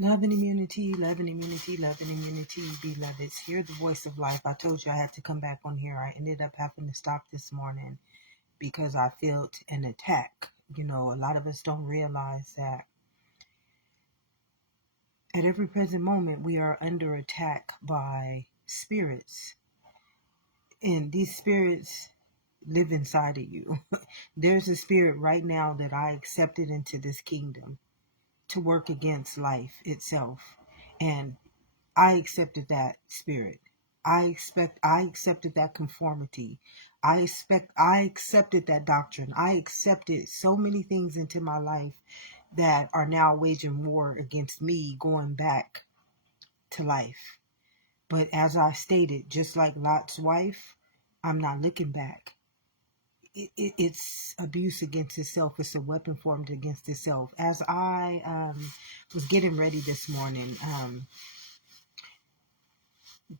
Love and immunity, love and immunity, love and immunity, beloveds. Hear the voice of life. I told you I had to come back on here. I ended up having to stop this morning because I felt an attack. You know, a lot of us don't realize that at every present moment we are under attack by spirits. And these spirits live inside of you. There's a spirit right now that I accepted into this kingdom to work against life itself. And I accepted that spirit. I accepted that conformity. I accepted that doctrine. I accepted so many things into my life that are now waging war against me going back to life. But as I stated, just like Lot's wife, I'm not looking back. It's abuse against itself. It's a weapon formed against itself. As I was getting ready this morning,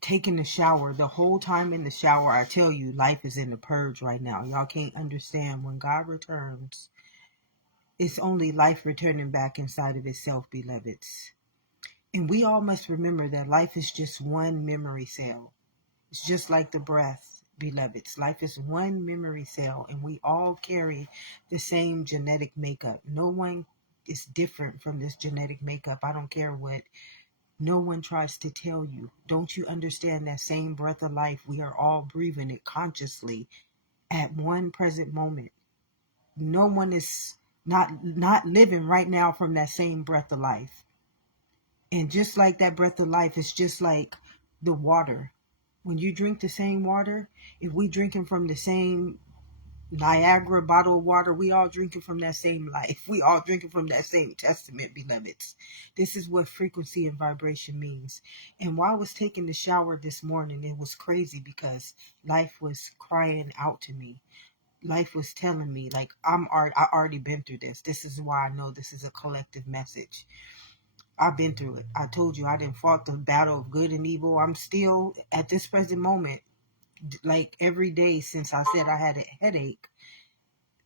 taking the shower, the whole time in the shower, I tell you, life is in the purge right now. Y'all can't understand. When God returns, it's only life returning back inside of itself, beloveds. And we all must remember that life is just one memory cell. It's just like the breath, beloveds. Life is one memory cell, and we all carry the same genetic makeup. No one is different from this genetic makeup. I don't care what no one tries to tell you. Don't you understand that same breath of life? We are all breathing it consciously at one present moment. No one is not living right now from that same breath of life. And just like that breath of life, it's just like the water. When you drink the same water, if we drinking from the same Niagara bottle of water, we all drinking from that same life. We all drinking from that same testament, beloveds. This is what frequency and vibration means. And while I was taking the shower this morning, it was crazy because life was crying out to me. Life was telling me, like, I already been through this. This is why I know this is a collective message. I've been through it. I told you I didn't fought the battle of good and evil. I'm still at this present moment, like every day since I said I had a headache,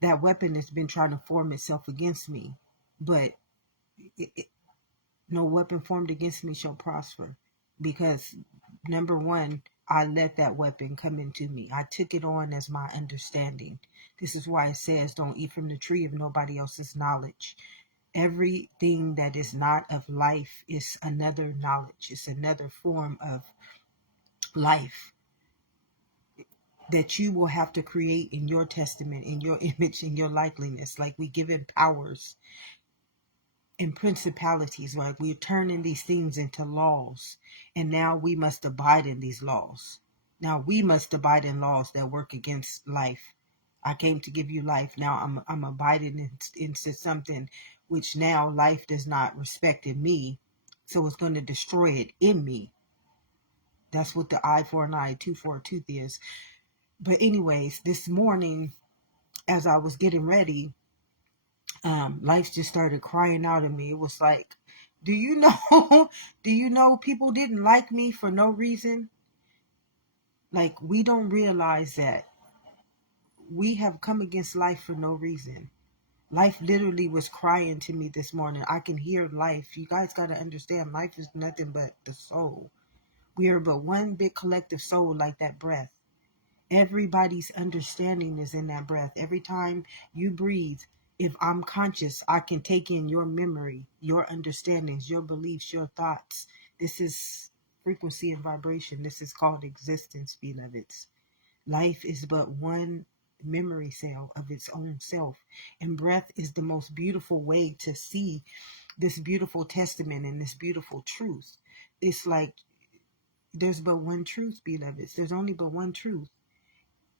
that weapon has been trying to form itself against me. But no weapon formed against me shall prosper. Because number one, I let that weapon come into me. I took it on as my understanding. This is why it says don't eat from the tree of nobody else's knowledge. Everything that is not of life is another knowledge. It's another form of life that you will have to create in your testament, in your image, in your likeness. Like we give it powers and principalities, like we're turning these things into laws. And now we must abide in these laws. Now we must abide in laws that work against life. I came to give you life. Now I'm abiding into something which now life does not respect in me. So it's going to destroy it in me. That's what the eye for an eye, tooth for a tooth is. But anyways, this morning, as I was getting ready, life just started crying out at me. It was like, do you know people didn't like me for no reason? Like, we don't realize that we have come against life for no reason. Life literally was crying to me this morning. I can hear life. You guys got to understand, life is nothing but the soul. We are but one big collective soul, like that breath. Everybody's understanding is in that breath. Every time you breathe, if I'm conscious, I can take in your memory, your understandings, your beliefs, your thoughts. This is frequency and vibration. This is called existence, beloveds. Life is but one memory cell of its own self. And breath is the most beautiful way to see this beautiful testament and this beautiful truth. It's like there's but one truth, beloveds. There's only but one truth.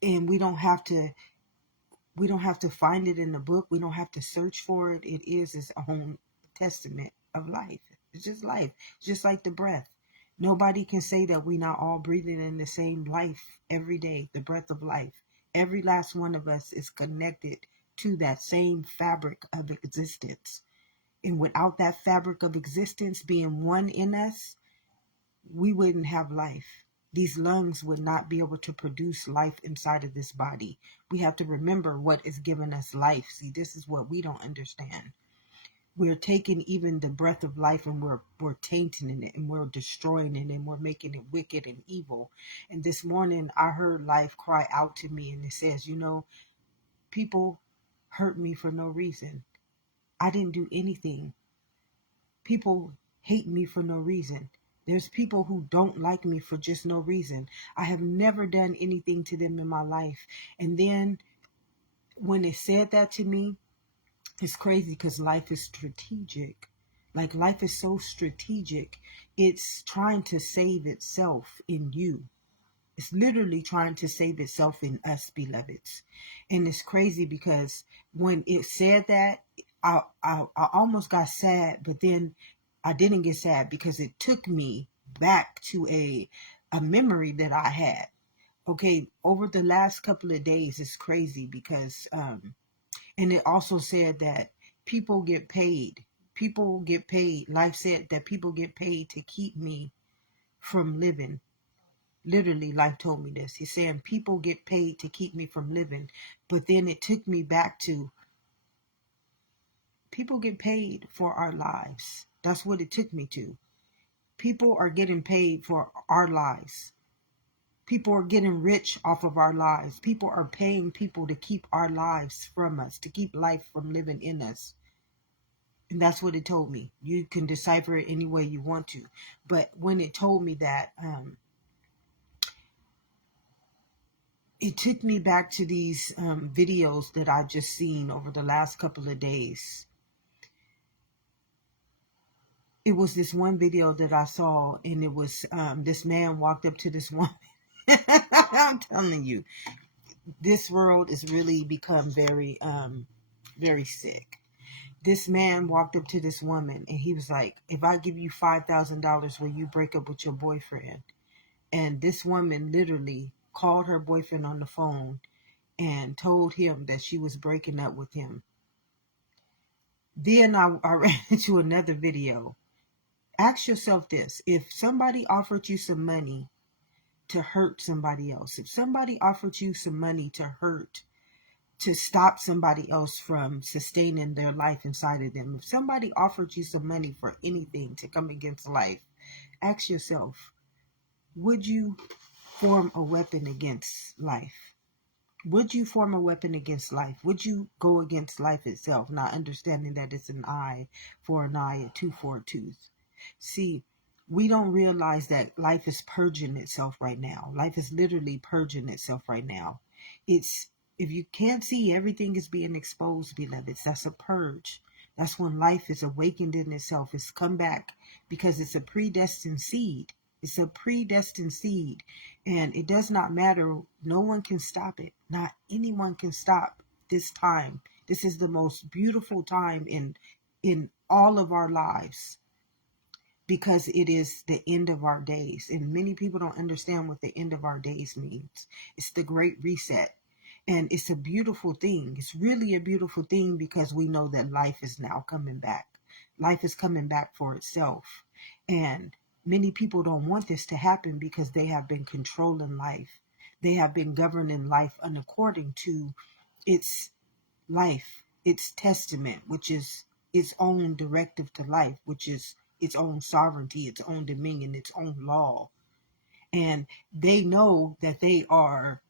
And we don't have to find it in the book. We don't have to search for it. It is its own testament of life. It's just life. It's just like the breath. Nobody can say that we're not all breathing in the same life every day, the breath of life. Every last one of us is connected to that same fabric of existence. And without that fabric of existence being one in us, we wouldn't have life. These lungs would not be able to produce life inside of this body. We have to remember what is giving us life. See, this is what we don't understand. we're taking even the breath of life and we're tainting it and we're destroying it and we're making it wicked and evil. And this morning I heard life cry out to me and it says, people hurt me for no reason. I didn't do anything. People hate me for no reason. There's people who don't like me for just no reason. I have never done anything to them in my life. And then when it said that to me, it's crazy because life is strategic. Like life is so strategic. It's trying to save itself in you. It's literally trying to save itself in us, beloveds. And it's crazy because when it said that, I almost got sad, but then I didn't get sad because it took me back to a memory that I had. Okay, over the last couple of days, it's crazy because and it also said that people get paid. People get paid. Life said that people get paid to keep me from living. Literally, life told me this. He's saying people get paid to keep me from living. But then it took me back to people get paid for our lives. That's what it took me to. People are getting paid for our lives. People are getting rich off of our lives. People are paying people to keep our lives from us, to keep life from living in us. And that's what it told me. You can decipher it any way you want to. But when it told me that, it took me back to these videos that I just seen over the last couple of days. It was this one video that I saw, and it was this man walked up to this woman. I'm telling you, this world has really become very, very sick. This man walked up to this woman, and he was like, "If I give you $5,000, will you break up with your boyfriend?" And this woman literally called her boyfriend on the phone and told him that she was breaking up with him. Then I ran into another video. Ask yourself this: if somebody offered you some money to hurt somebody else, if somebody offered you some money to hurt, to stop somebody else from sustaining their life inside of them, if somebody offered you some money for anything to come against life, ask yourself, would you form a weapon against life? Would you form a weapon against life? Would you go against life itself, not understanding that it's an eye for an eye, a tooth for a tooth? See, we don't realize that life is purging itself right now. Life is literally purging itself right now. It's, if you can't see, everything is being exposed, beloveds. That's a purge. That's when life is awakened in itself. It's come back because it's a predestined seed. It's a predestined seed. And it does not matter. No one can stop it. Not anyone can stop this time. This is the most beautiful time in all of our lives, because it is the end of our days. And many people don't understand what the end of our days means. It's the great reset. And it's a beautiful thing. It's really a beautiful thing because we know that life is now coming back. Life is coming back for itself. And many people don't want this to happen because they have been controlling life. They have been governing life according to its life, its testament, which is its own directive to life, which is its own sovereignty, its own dominion, its own law. And they know that they're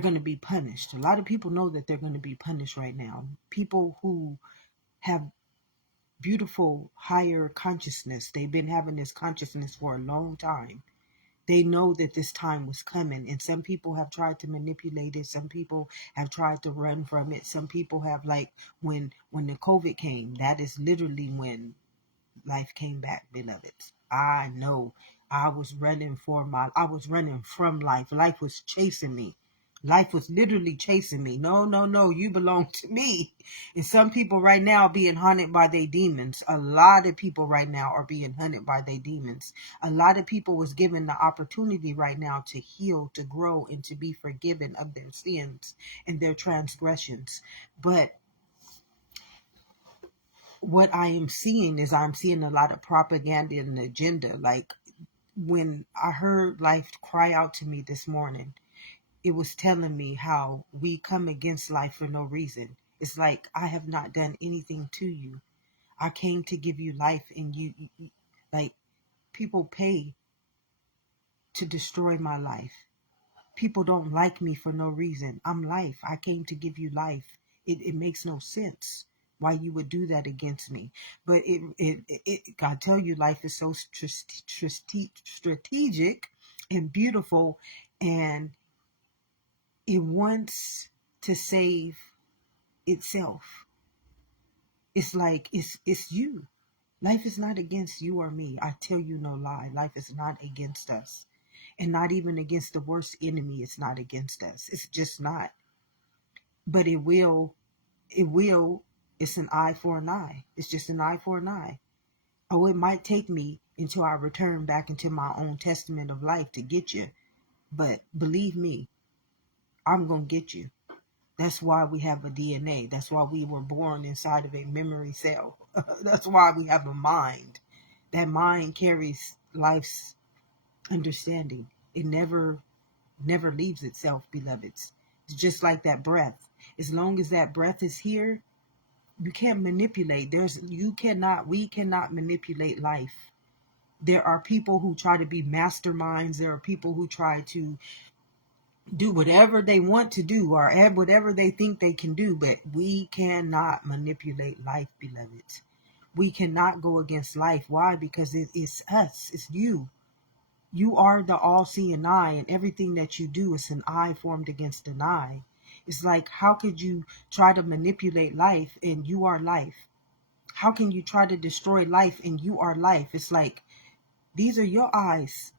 going to be punished. A lot of people know that they're going to be punished right now. People who have beautiful higher consciousness, they've been having this consciousness for a long time. They know that this time was coming, and some people have tried to manipulate it. Some people have tried to run from it. Some people have, like when the COVID came, that is literally when life came back, beloveds. I know I was running from life. Life was chasing me. Life was literally chasing me. No, no, no, you belong to me. And some people right now are being hunted by their demons. A lot of people right now are being hunted by their demons. A lot of people was given the opportunity right now to heal, to grow, and to be forgiven of their sins and their transgressions. But what I am seeing is I'm seeing a lot of propaganda and agenda. Like when I heard life cry out to me this morning, it was telling me how we come against life for no reason. It's like, I have not done anything to you. I came to give you life, and like, people pay to destroy my life. People don't like me for no reason. I'm life. I came to give you life. It makes no sense why you would do that against me. But I tell you, life is so strategic and beautiful, and it wants to save itself. It's like, it's you. Life is not against you or me. I tell you no lie. Life is not against us. And not even against the worst enemy. It's not against us. It's just not. But it will, it's an eye for an eye. It's just an eye for an eye. Oh, it might take me until I return back into my own testament of life to get you. But believe me, I'm going to get you. That's why we have a DNA. That's why we were born inside of a memory cell. That's why we have a mind. That mind carries life's understanding. It never leaves itself, beloveds. It's just like that breath. As long as that breath is here, you can't manipulate. We cannot manipulate life. There are people who try to be masterminds. There are people who try to do whatever they want to do, or add whatever they think they can do, but we cannot manipulate life, beloveds. We cannot go against life. Why? Because it's us. It's you. You are the all-seeing eye, and everything that you do is an eye formed against an eye. It's like, how could you try to manipulate life and you are life? How can you try to destroy life and you are life? It's like, these are your eyes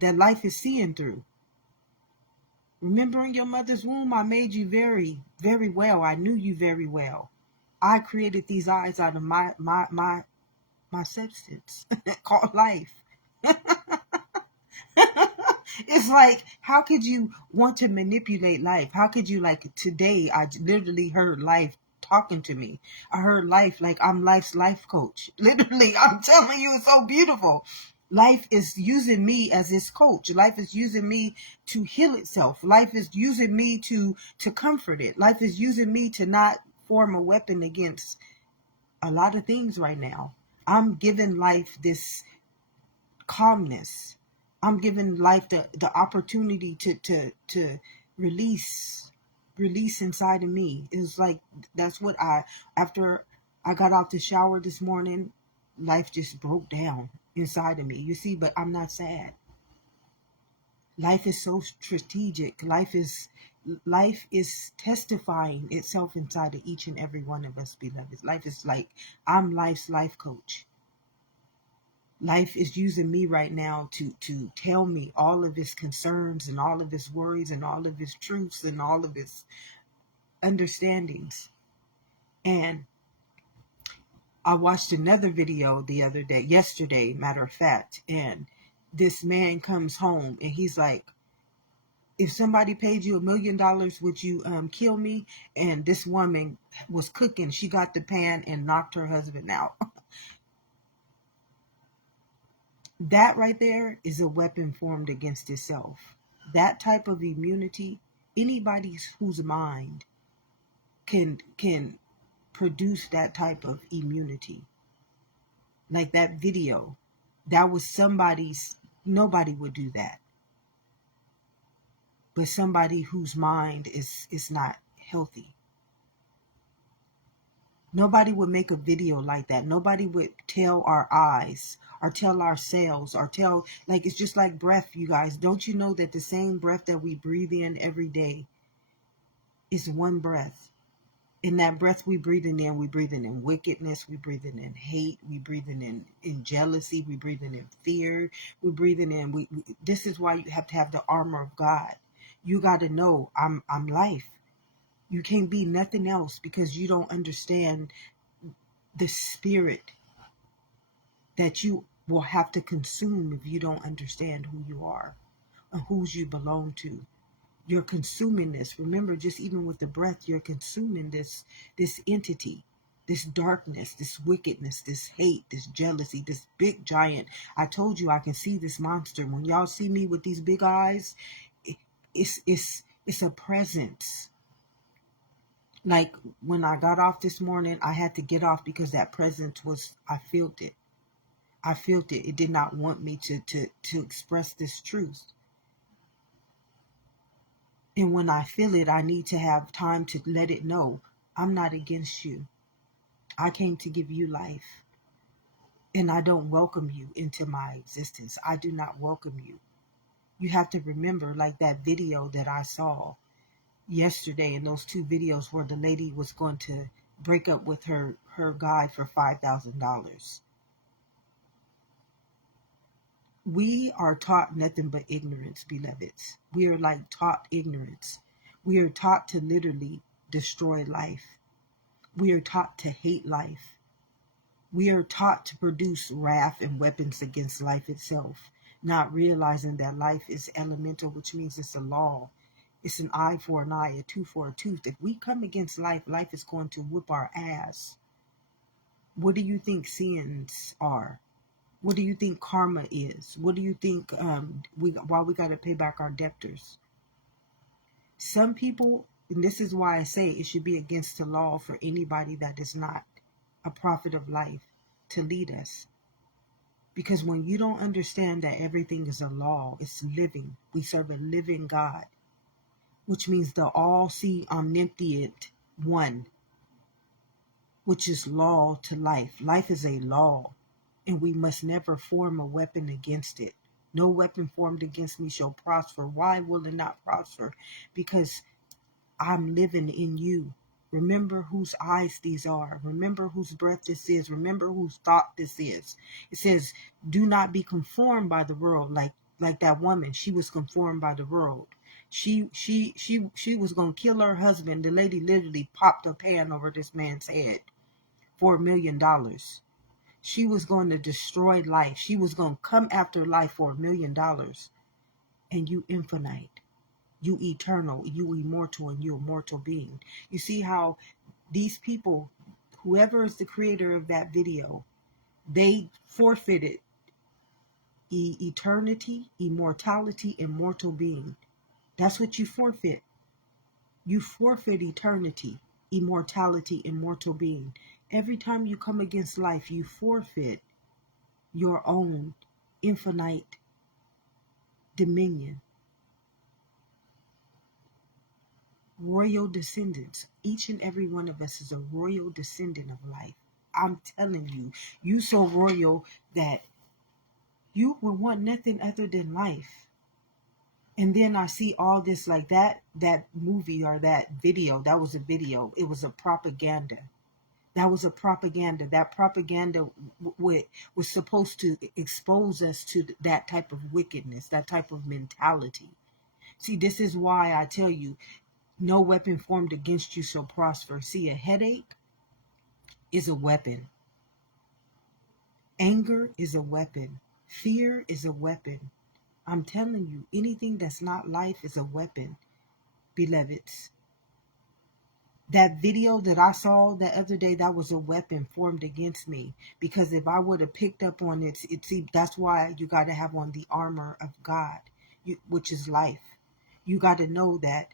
that life is seeing through. Remember, in your mother's womb, I made you very, very well. I knew you very well. I created these eyes out of my substance called life. It's like, how could you want to manipulate life? How could you, like, today, I literally heard life talking to me. I heard life, like, I'm life's life coach. Literally, I'm telling you, it's so beautiful. Life is using me as its coach. Life is using me to heal itself. Life is using me to comfort it. Life is using me to not form a weapon against a lot of things right now. I'm giving life this calmness. I'm giving life the opportunity to release inside of me. It's like, that's what after I got out the shower this morning, life just broke down inside of me. You see, but I'm not sad. Life is so strategic. Life is testifying itself inside of each and every one of us, beloved. Life is like, I'm life's life coach. Life is using me right now to tell me all of its concerns and all of its worries and all of its truths and all of its understandings. And I watched another video yesterday, matter of fact, and this man comes home and he's like, if somebody paid you $1 million, would you kill me? And this woman was cooking. She got the pan and knocked her husband out. That right there is a weapon formed against itself. That type of immunity, anybody whose mind can produce that type of immunity. Like that video, that was nobody would do that. But somebody whose mind is not healthy. Nobody would make a video like that. Nobody would tell our eyes or tell ourselves or tell, like, it's just like breath, you guys. Don't you know that the same breath that we breathe in every day is one breath? In that breath we breathing in wickedness, we breathing in hate, we breathing in jealousy, we breathing in fear, we breathing in, this is why you have to have the armor of God. You got to know, I'm life. You can't be nothing else, because you don't understand the spirit that you will have to consume if you don't understand who you are and whose you belong to. You're consuming this. Remember, just even with the breath, you're consuming this entity, this darkness, this wickedness, this hate, this jealousy, this big giant. I told you I can see this monster. When y'all see me with these big eyes, it's a presence. Like when I got off this morning, I had to get off because that presence was, I felt it. I felt it. It did not want me to express this truth. And when I feel it, I need to have time to let it know I'm not against you. I came to give you life. And I don't welcome you into my existence. I do not welcome you. You have to remember, like that video that I saw yesterday, in those two videos where the lady was going to break up with her guy for $5,000. We are taught nothing but ignorance, beloveds. We are like taught ignorance. We are taught to literally destroy life. We are taught to hate life. We are taught to produce wrath and weapons against life itself, not realizing that life is elemental, which means it's a law. It's an eye for an eye, a tooth for a tooth. If we come against life, life is going to whoop our ass. What do you think sins are? What do you think karma is? What do you think why we got to pay back our debtors? Some people, and this is why I say it should be against the law for anybody that is not a prophet of life to lead us. Because when you don't understand that everything is a law, it's living. We serve a living God, which means the all-seeing, omnipotent one, which is law to life. Life is a law, and we must never form a weapon against it. No weapon formed against me shall prosper. Why will it not prosper? Because I'm living in you. Remember whose eyes these are. Remember whose breath this is. Remember whose thought this is. It says, do not be conformed by the world, like that woman. She was conformed by the world. She was gonna kill her husband. The lady literally popped a pan over this man's head for $1,000,000. She was going to destroy life. She was going to come after life for $1,000,000. And you infinite. You eternal, you immortal, and you a mortal being. You see how these people, whoever is the creator of that video, they forfeited eternity, immortality, and mortal being. That's what you forfeit. You forfeit eternity, immortality, and mortal being. Every time you come against life, you forfeit your own infinite dominion. Royal descendants. Each and every one of us is a royal descendant of life. I'm telling you, you so royal that you would want nothing other than life. And then I see all this, like that movie or that video. That was a video. It was a propaganda. That was a propaganda. That propaganda was supposed to expose us to that type of wickedness, that type of mentality. See, this is why I tell you, no weapon formed against you shall prosper. See, a headache is a weapon. Anger is a weapon. Fear is a weapon. I'm telling you, anything that's not life is a weapon, beloveds. That video that I saw the other day, that was a weapon formed against me. Because if I would have picked up on it, that's why you got to have on the armor of God, which is life. You got to know that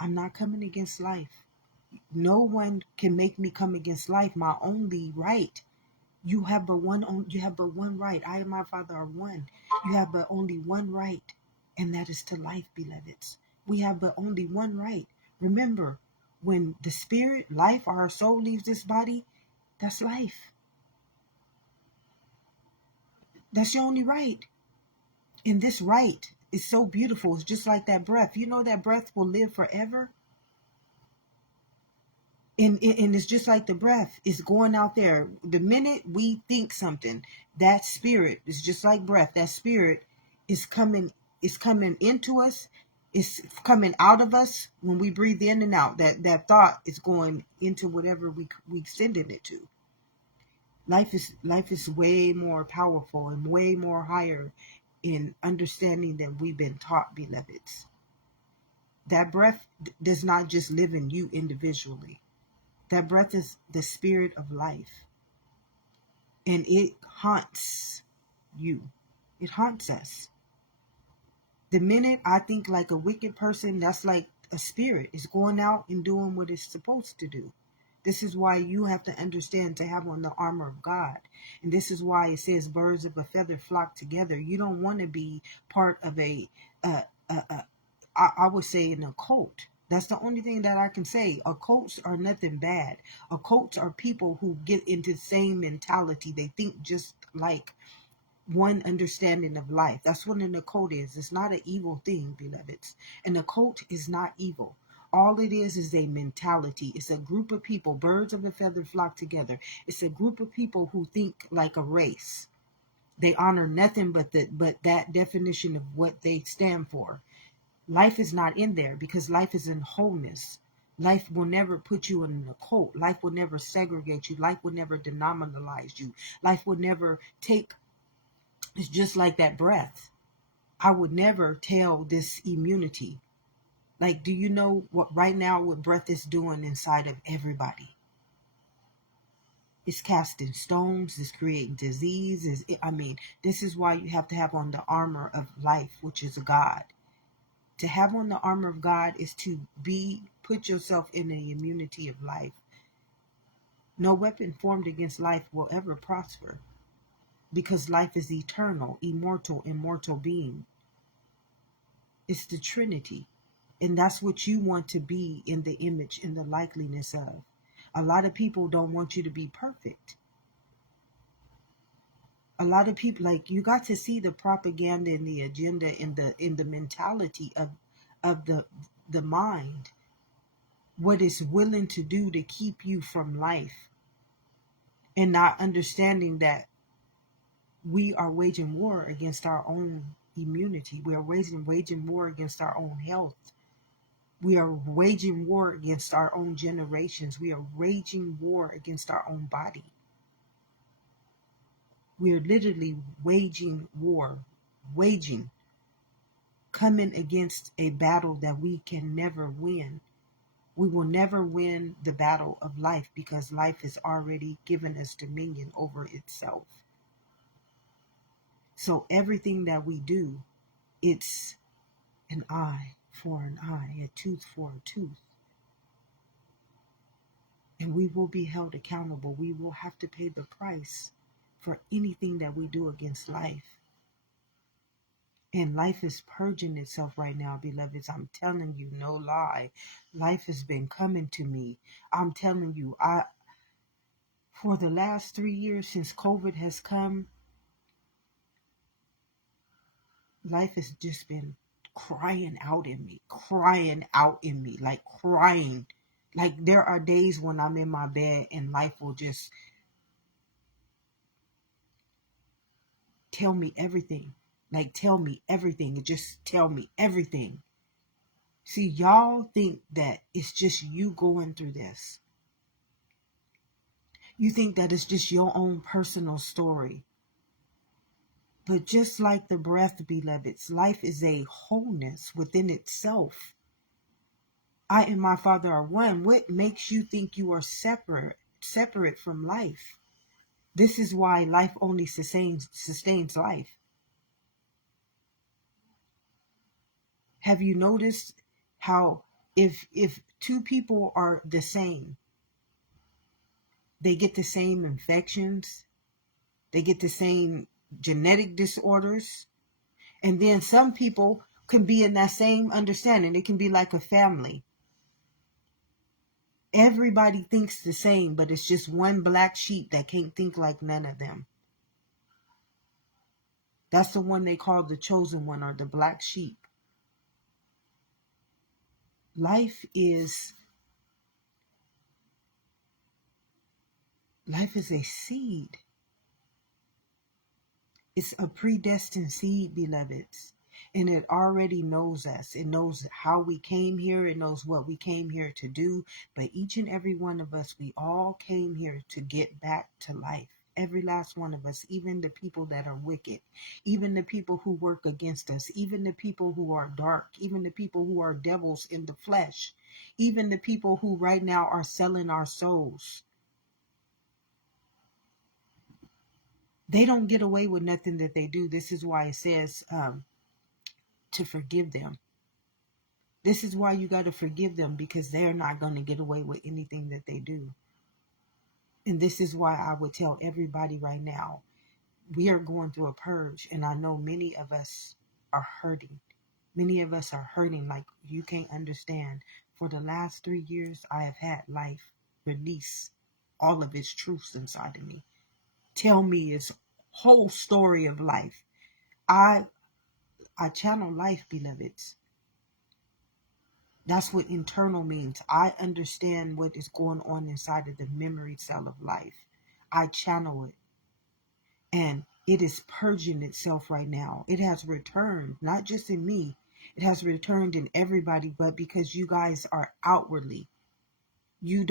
I'm not coming against life. No one can make me come against life. My only right. You have but one right. I and my Father are one. You have but only one right, and that is to life, beloveds. We have but only one right. Remember, when the spirit, life, or our soul leaves this body, that's life. That's your only right. And this right is so beautiful. It's just like that breath. You know that breath will live forever? And it's just like the breath is going out there. The minute we think something, that spirit is just like breath. That spirit is coming into us. It's coming out of us when we breathe in and out. That thought is going into whatever we sending it to. Life is way more powerful and way more higher in understanding than we've been taught, beloveds. That breath does not just live in you individually. That breath is the spirit of life. And it haunts you. It haunts us. The minute I think like a wicked person, that's like a spirit. It's going out and doing what it's supposed to do. This is why you have to understand to have on the armor of God. And this is why it says birds of a feather flock together. You don't want to be part of uh, I would say an occult. That's the only thing that I can say. Occults are nothing bad. Occults are people who get into the same mentality. They think just like one understanding of life. That's what an occult is. It's not an evil thing, beloveds. An occult is not evil. All it is a mentality. It's a group of people, birds of a feather flock together. It's a group of people who think like a race. They honor nothing but that definition of what they stand for. Life is not in there because life is in wholeness. Life will never put you in an occult. Life will never segregate you. Life will never denominalize you. Life will never take. It's just like that breath. I would never tell this immunity. Like, do you know what right now what breath is doing inside of everybody? It's casting stones, it's creating disease. This is why you have to have on the armor of life, which is God. To have on the armor of God is to put yourself in the immunity of life. No weapon formed against life will ever prosper because life is eternal, immortal being. It's the Trinity. And that's what you want to be in the image, in the likeliness of. A lot of people don't want you to be perfect. A lot of people, like, you got to see the propaganda and the agenda in the mentality of the mind, what it's willing to do to keep you from life, and not understanding that we are waging war against our own immunity. We are waging war against our own health. We are waging war against our own generations. We are waging war against our own body. We are literally waging war, coming against a battle that we can never win. We will never win the battle of life because life has already given us dominion over itself. So everything that we do, it's an eye for an eye, a tooth for a tooth. And we will be held accountable. We will have to pay the price for anything that we do against life. And life is purging itself right now, beloveds. I'm telling you, no lie. Life has been coming to me. I'm telling you, for the last 3 years since COVID has come, life has just been crying out in me, like crying. Like, there are days when I'm in my bed and life will just tell me everything. Like, tell me everything. It just tell me everything. See, y'all think that it's just you going through this. You think that it's just your own personal story. But just like the breath, beloveds, life is a wholeness within itself. I and my Father are one. What makes you think you are separate from life? This is why life only sustains life. Have you noticed how if two people are the same, they get the same infections, they get the same genetic disorders, and then some people can be in that same understanding. It can be like a family. Everybody thinks the same, but it's just one black sheep that can't think like none of them. That's the one they call the chosen one, or the black sheep. Life is a seed. It's a predestined seed, beloveds. And it already knows us. It knows how we came here. It knows what we came here to do. But each and every one of us, we all came here to get back to life. Every last one of us, even the people that are wicked, even the people who work against us, even the people who are dark, even the people who are devils in the flesh, even the people who right now are selling our souls. They don't get away with nothing that they do. This is why it says to forgive them. This is why you got to forgive them, because they're not going to get away with anything that they do. And this is why I would tell everybody right now, we are going through a purge, and I know many of us are hurting. Many of us are hurting like you can't understand. For the last 3 years, I have had life release all of its truths inside of me. Tell me its whole story of life. I channel life, beloveds. That's what internal means. I understand what is going on inside of the memory cell of life. I channel it. And it is purging itself right now. It has returned, not just in me. It has returned in everybody, but because you guys are outwardly, you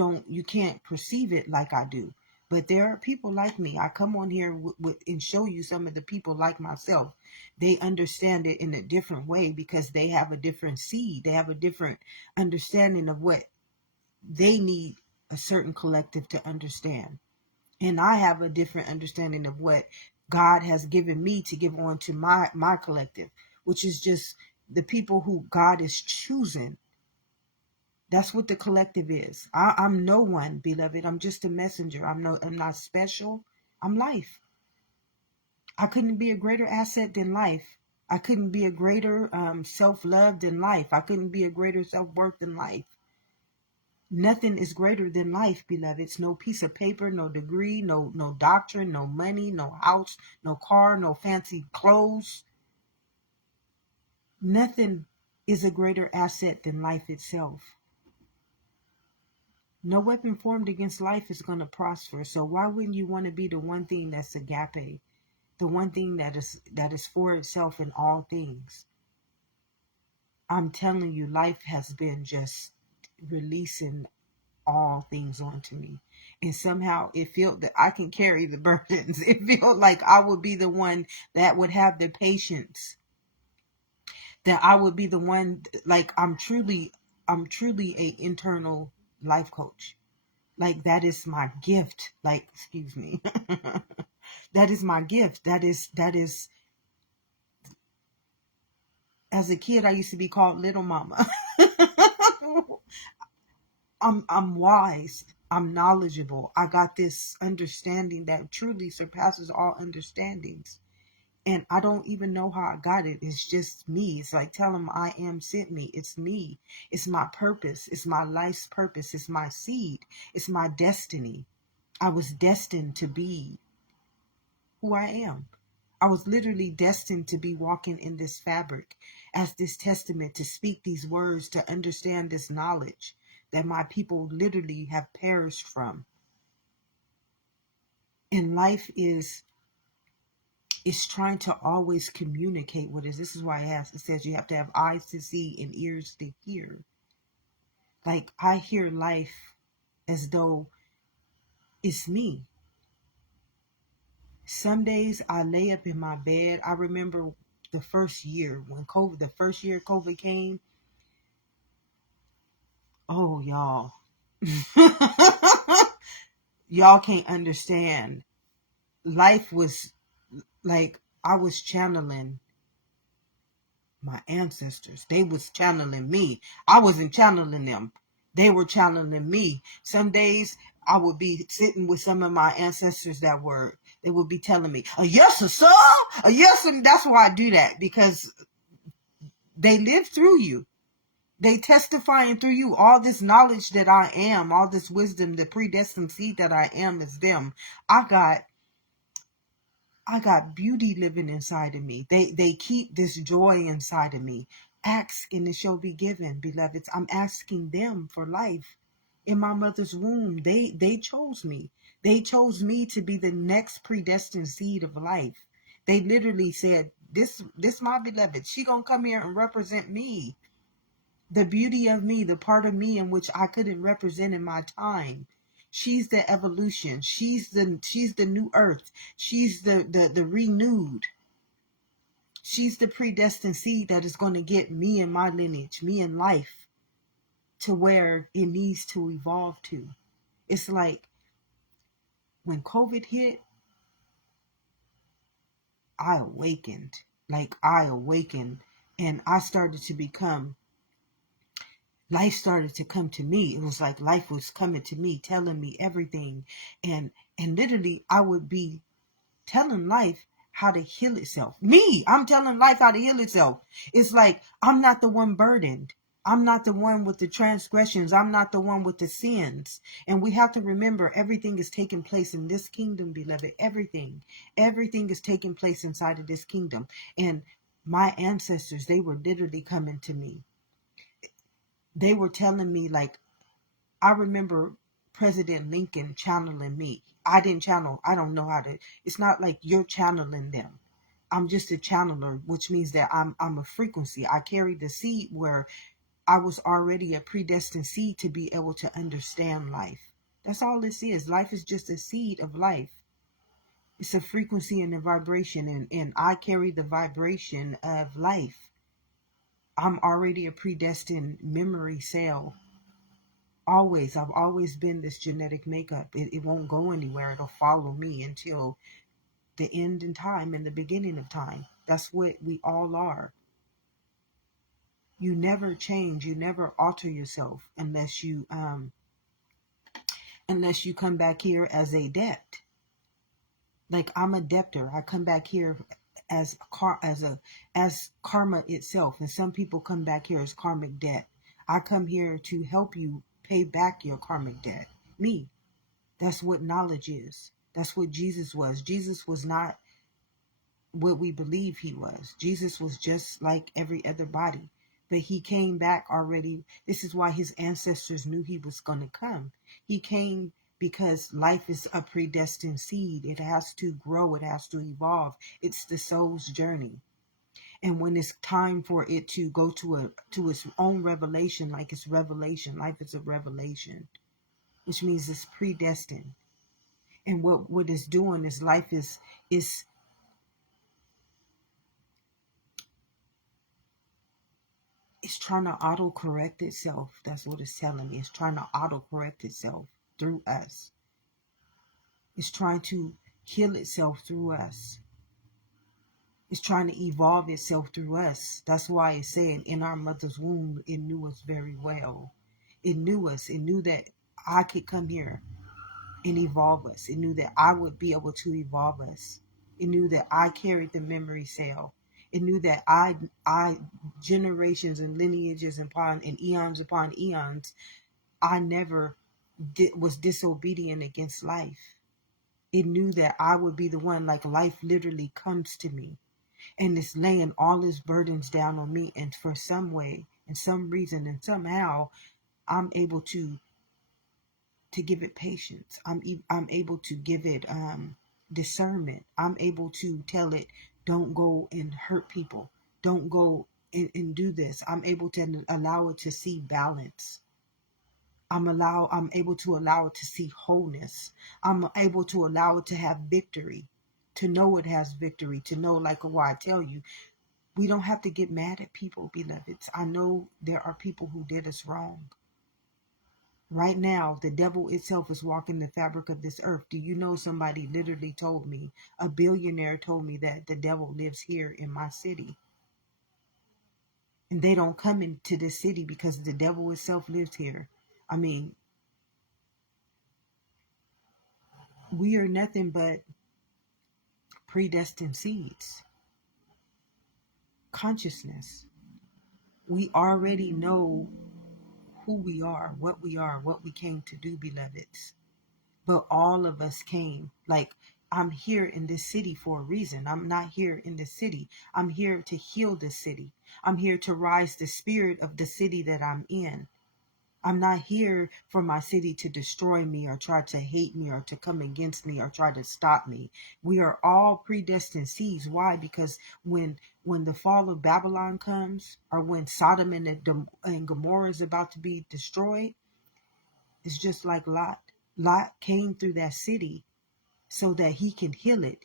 can't perceive it like I do. But there are people like me. I come on here and show you some of the people like myself. They understand it in a different way because they have a different seed. They have a different understanding of what they need a certain collective to understand. And I have a different understanding of what God has given me to give on to my collective, which is just the people who God is choosing. That's what the collective is. I'm no one, beloved. I'm just a messenger. I'm not special. I'm life. I couldn't be a greater asset than life. I couldn't be a greater self-love than life. I couldn't be a greater self-worth than life. Nothing is greater than life, beloveds. No piece of paper, no degree, no doctrine, no money, no house, no car, no fancy clothes. Nothing is a greater asset than life itself. No weapon formed against life is going to prosper. So why wouldn't you want to be the one thing that's agape, the one thing that is for itself in all things? I'm telling you, life has been just releasing all things onto me, and somehow it felt that I can carry the burdens. It felt like I would be the one that would have the patience, that I would be the one, like I'm truly a internal life coach. Like that is my gift. Like, excuse me. That is my gift. That is as a kid I used to be called little mama. I'm wise. I'm knowledgeable. I got this understanding that truly surpasses all understandings. And I don't even know how I got it. It's just me. It's like tell them I am sent me. It's me. It's my purpose. It's my life's purpose. It's my seed. It's my destiny. I was destined to be who I am. I was literally destined to be walking in this fabric as this testament, to speak these words, to understand this knowledge that my people literally have perished from. And life is trying to always communicate with us. This is why it says you have to have eyes to see and ears to hear. Like I hear life as though it's me. Some days I lay up in my bed. I remember the first year when COVID came. Oh, y'all. Y'all can't understand. Life was like I was channeling my ancestors. They was channeling me. I wasn't channeling them. They were channeling me. Some days I would be sitting with some of my ancestors they would be telling me, yes, sir, yes, and that's why I do that, because they live through you. They testifying through you. All this knowledge that I am, all this wisdom, the predestined seed that I am is them. I got beauty living inside of me. They keep this joy inside of me. Ask and it shall be given, beloveds. I'm asking them for life. In my mother's womb, they chose me. They chose me to be the next predestined seed of life. They literally said, this my beloved. She gonna come here and represent me. The beauty of me, the part of me in which I couldn't represent in my time. She's the evolution. She's the new earth. She's the renewed. She's the predestined seed that is going to get me and my lineage, me and life, to where it needs to evolve to. It's like when COVID hit, I awakened. Like I awakened and I started to become life started to come to me. It was like life was coming to me, telling me everything. And literally I would be telling life how to heal itself. I'm telling life how to heal itself. It's like I'm not the one burdened. I'm not the one with the transgressions. I'm not the one with the sins. And we have to remember everything is taking place in this kingdom, beloved. Everything is taking place inside of this kingdom. And my ancestors, they were literally coming to me. They were telling me, like, I remember President Lincoln channeling me. I didn't channel. I don't know how to. It's not like you're channeling them. I'm just a channeler, which means that I'm a frequency. I carry the seed where I was already a predestined seed to be able to understand life. That's all this is. Life is just a seed of life. It's a frequency and a vibration, and I carry the vibration of life. I'm already a predestined memory cell. I've always been this genetic makeup. It won't go anywhere. It'll follow me until the end in time and the beginning of time. That's what we all are. You never change. You never alter yourself unless you come back here as a debt. Like, I'm a debtor. I come back here as karma itself, and some people come back here as karmic debt. I come here to help you pay back your karmic debt. Me. That's what knowledge is. That's what Jesus was. Jesus was not what we believe he was. Jesus was just like every other body. But he came back already. This is why his ancestors knew he was going to come. He came because life is a predestined seed. It has to grow. It has to evolve. It's the soul's journey. And when it's time for it to go to its own revelation, like it's revelation, life is a revelation, which means it's predestined. And what it's doing is life is it's trying to auto-correct itself. That's what it's telling me. It's trying to auto-correct itself through us. It's trying to heal itself through us. It's trying to evolve itself through us. That's why it's saying in our mother's womb, it knew us very well. It knew us. It knew that I could come here and evolve us. It knew that I would be able to evolve us. It knew that I carried the memory cell. It knew that I generations and lineages and eons upon eons, I never was disobedient against life. It knew that I would be the one, like life literally comes to me and it's laying all its burdens down on me. And for some way and some reason and somehow, I'm able to give it patience. I'm able to give it discernment. I'm able to tell it, don't go and hurt people. Don't go and do this. I'm able to allow it to see balance. I'm able to allow it to see wholeness. I'm able to allow it to have victory, to know it has victory, to know, like why I tell you, we don't have to get mad at people, beloveds. I know there are people who did us wrong. Right now, the devil itself is walking the fabric of this earth. Do you know somebody literally told me, a billionaire told me that the devil lives here in my city. And they don't come into this city because the devil itself lives here. I mean, we are nothing but predestined seeds. Consciousness. We already know who we are, what we came to do, beloveds. But all of us came, like, I'm here in this city for a reason. I'm not here in the city. I'm here to heal the city. I'm here to rise the spirit of the city that I'm in. I'm not here for my city to destroy me or try to hate me or to come against me or try to stop me. We are all predestined seeds. Why? Because when the fall of Babylon comes, or when Sodom and Gomorrah is about to be destroyed, it's just like Lot. Lot came through that city so that he can heal it.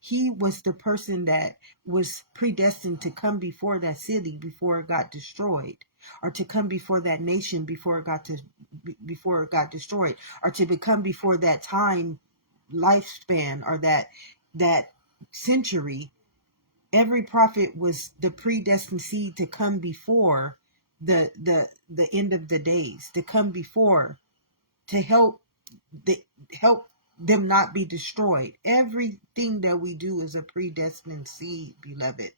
He was the person that was predestined to come before that city before it got destroyed, or to come before that nation before it got destroyed, or to become before that time lifespan, or that century. Every prophet was the predestined seed to come before the end of the days, to come before, to help them not be destroyed. Everything that we do is a predestined seed, beloved.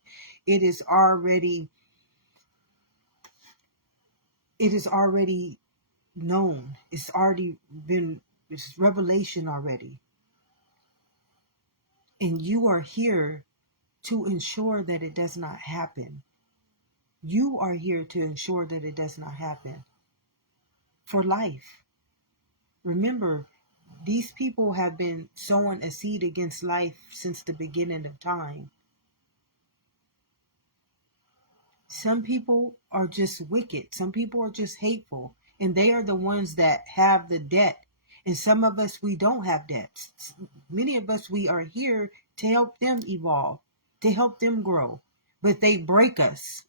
It is already known. It's revelation already. And you are here to ensure that it does not happen. You are here to ensure that it does not happen. For life. Remember, these people have been sowing a seed against life since the beginning of time. Some people are just wicked. Some people are just hateful. And they are the ones that have the debt. And some of us, we don't have debts. Many of us, we are here to help them evolve, to help them grow. But they break us.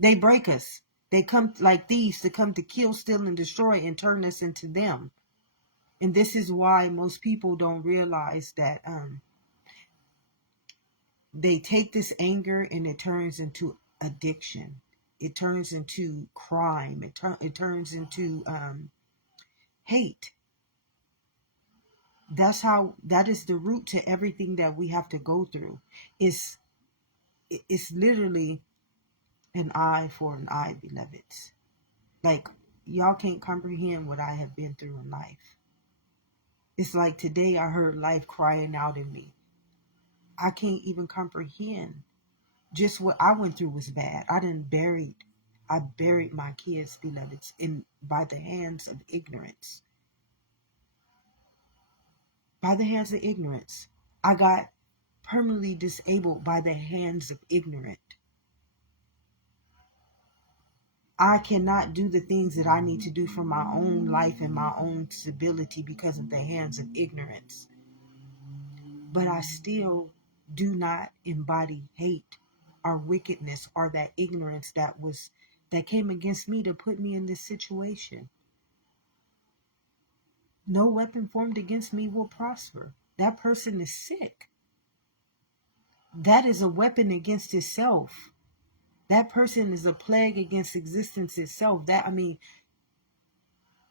They break us. They come like thieves to come to kill, steal, and destroy and turn us into them. And this is why most people don't realize that they take this anger and it turns into addiction. It turns into crime. It turns into hate. That is the root to everything that we have to go through. It's literally an eye for an eye, beloveds. Like, y'all can't comprehend what I have been through in life. It's like today I heard life crying out in me. I can't even comprehend. Just what I went through was bad. I buried my kids, beloveds, by the hands of ignorance. By the hands of ignorance. I got permanently disabled by the hands of ignorant. I cannot do the things that I need to do for my own life and my own stability because of the hands of ignorance. But I still do not embody hate or wickedness or that ignorance that came against me to put me in this situation. No weapon formed against me will prosper. That person is sick. That is a weapon against itself. That person is a plague against existence itself.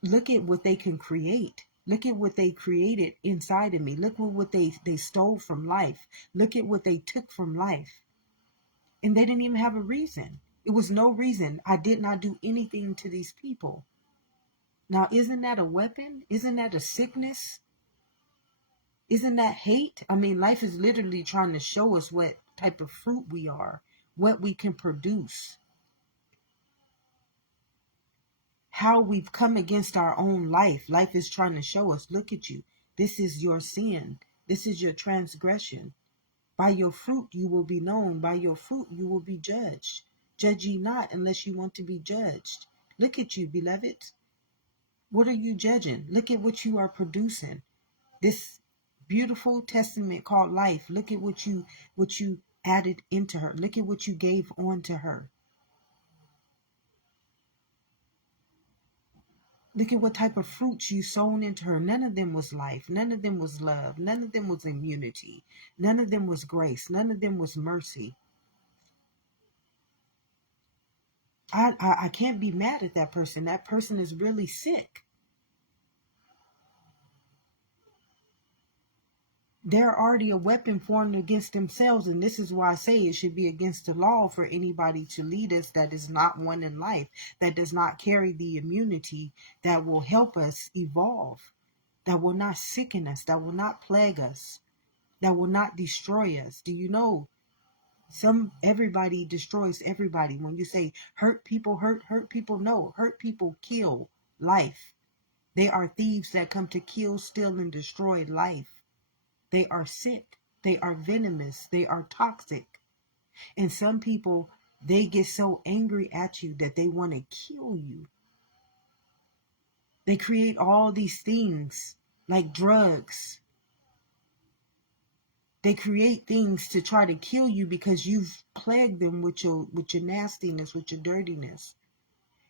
Look at what they can create. Look at what they created inside of me. Look at what they stole from life. Look at what they took from life. And they didn't even have a reason. It was no reason. I did not do anything to these people. Now, isn't that a weapon? Isn't that a sickness? Isn't that hate? Life is literally trying to show us what type of fruit we are, what we can produce, how we've come against our own life. Life is trying to show us, look at you. This is your sin. This is your transgression. By your fruit you will be known. By your fruit you will be judged. Judge ye not unless you want to be judged. Look at you, beloved. What are you judging? Look at what you are producing. This beautiful testament called life. Look at what you added into her. Look at what you gave on to her. Look at what type of fruits you sown into her. None of them was life. None of them was love. None of them was immunity. None of them was grace. None of them was mercy. I can't be mad at that person. That person is really sick. They're already a weapon formed against themselves, and this is why I say it should be against the law for anybody to lead us that is not one in life, that does not carry the immunity that will help us evolve, that will not sicken us, that will not plague us, that will not destroy us. Do you know everybody destroys everybody? When you say hurt people, no, hurt people kill life. They are thieves that come to kill, steal, and destroy life. They are sick. They are venomous. They are toxic. And some people, they get so angry at you that they want to kill you. They create all these things like drugs. They create things to try to kill you because you've plagued them with your nastiness, with your dirtiness.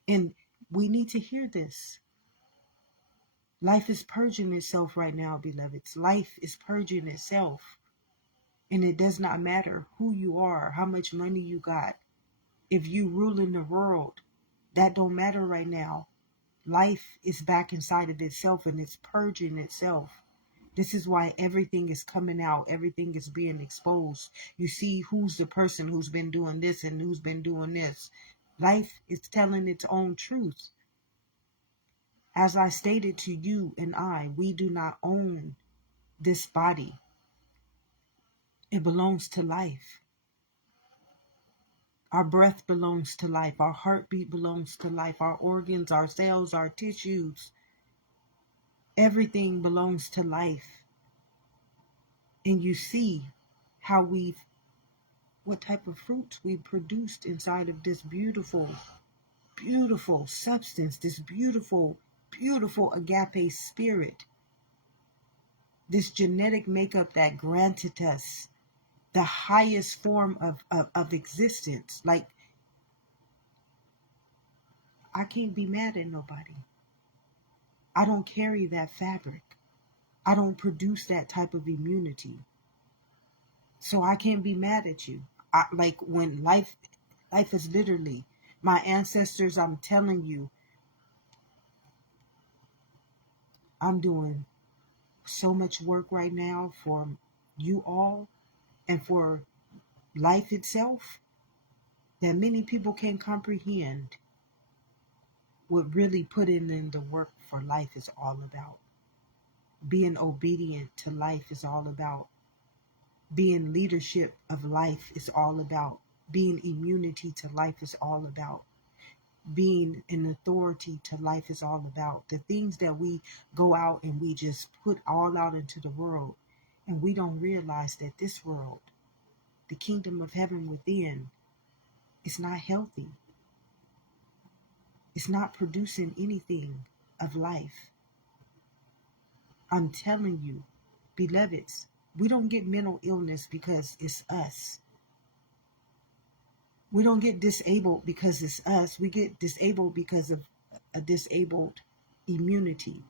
And we need to hear this. Life is purging itself right now, beloveds. Life is purging itself. And it does not matter who you are, how much money you got. If you rule in the world, That don't matter right now. Life is back inside of itself and it's purging itself. This is why everything is coming out. Everything is being exposed. You see who's the person who's been doing this and who's been doing this. Life is telling its own truth. As I stated to you and I, we do not own this body. It belongs to life. Our breath belongs to life. Our heartbeat belongs to life. Our organs, our cells, our tissues, everything belongs to life. And you see how what type of fruits we produced inside of this beautiful, beautiful substance, this beautiful, beautiful agape spirit, this genetic makeup that granted us the highest form of existence. Like, I can't be mad at nobody. I don't carry that fabric. I don't produce that type of immunity. So I can't be mad at you. Like when life is literally, my ancestors, I'm telling you, I'm doing so much work right now for you all and for life itself that many people can't comprehend what really putting in the work for life is all about. Being obedient to life is all about. Being leadership of life is all about. Being immunity to life is all about. Being an authority to life is all about. The things that we go out and we just put all out into the world, and we don't realize that this world, the kingdom of heaven within, is not healthy. It's not producing anything of life. I'm telling you, beloveds, we don't get mental illness because it's us. We don't get disabled because it's us. We get disabled because of a disabled immunity.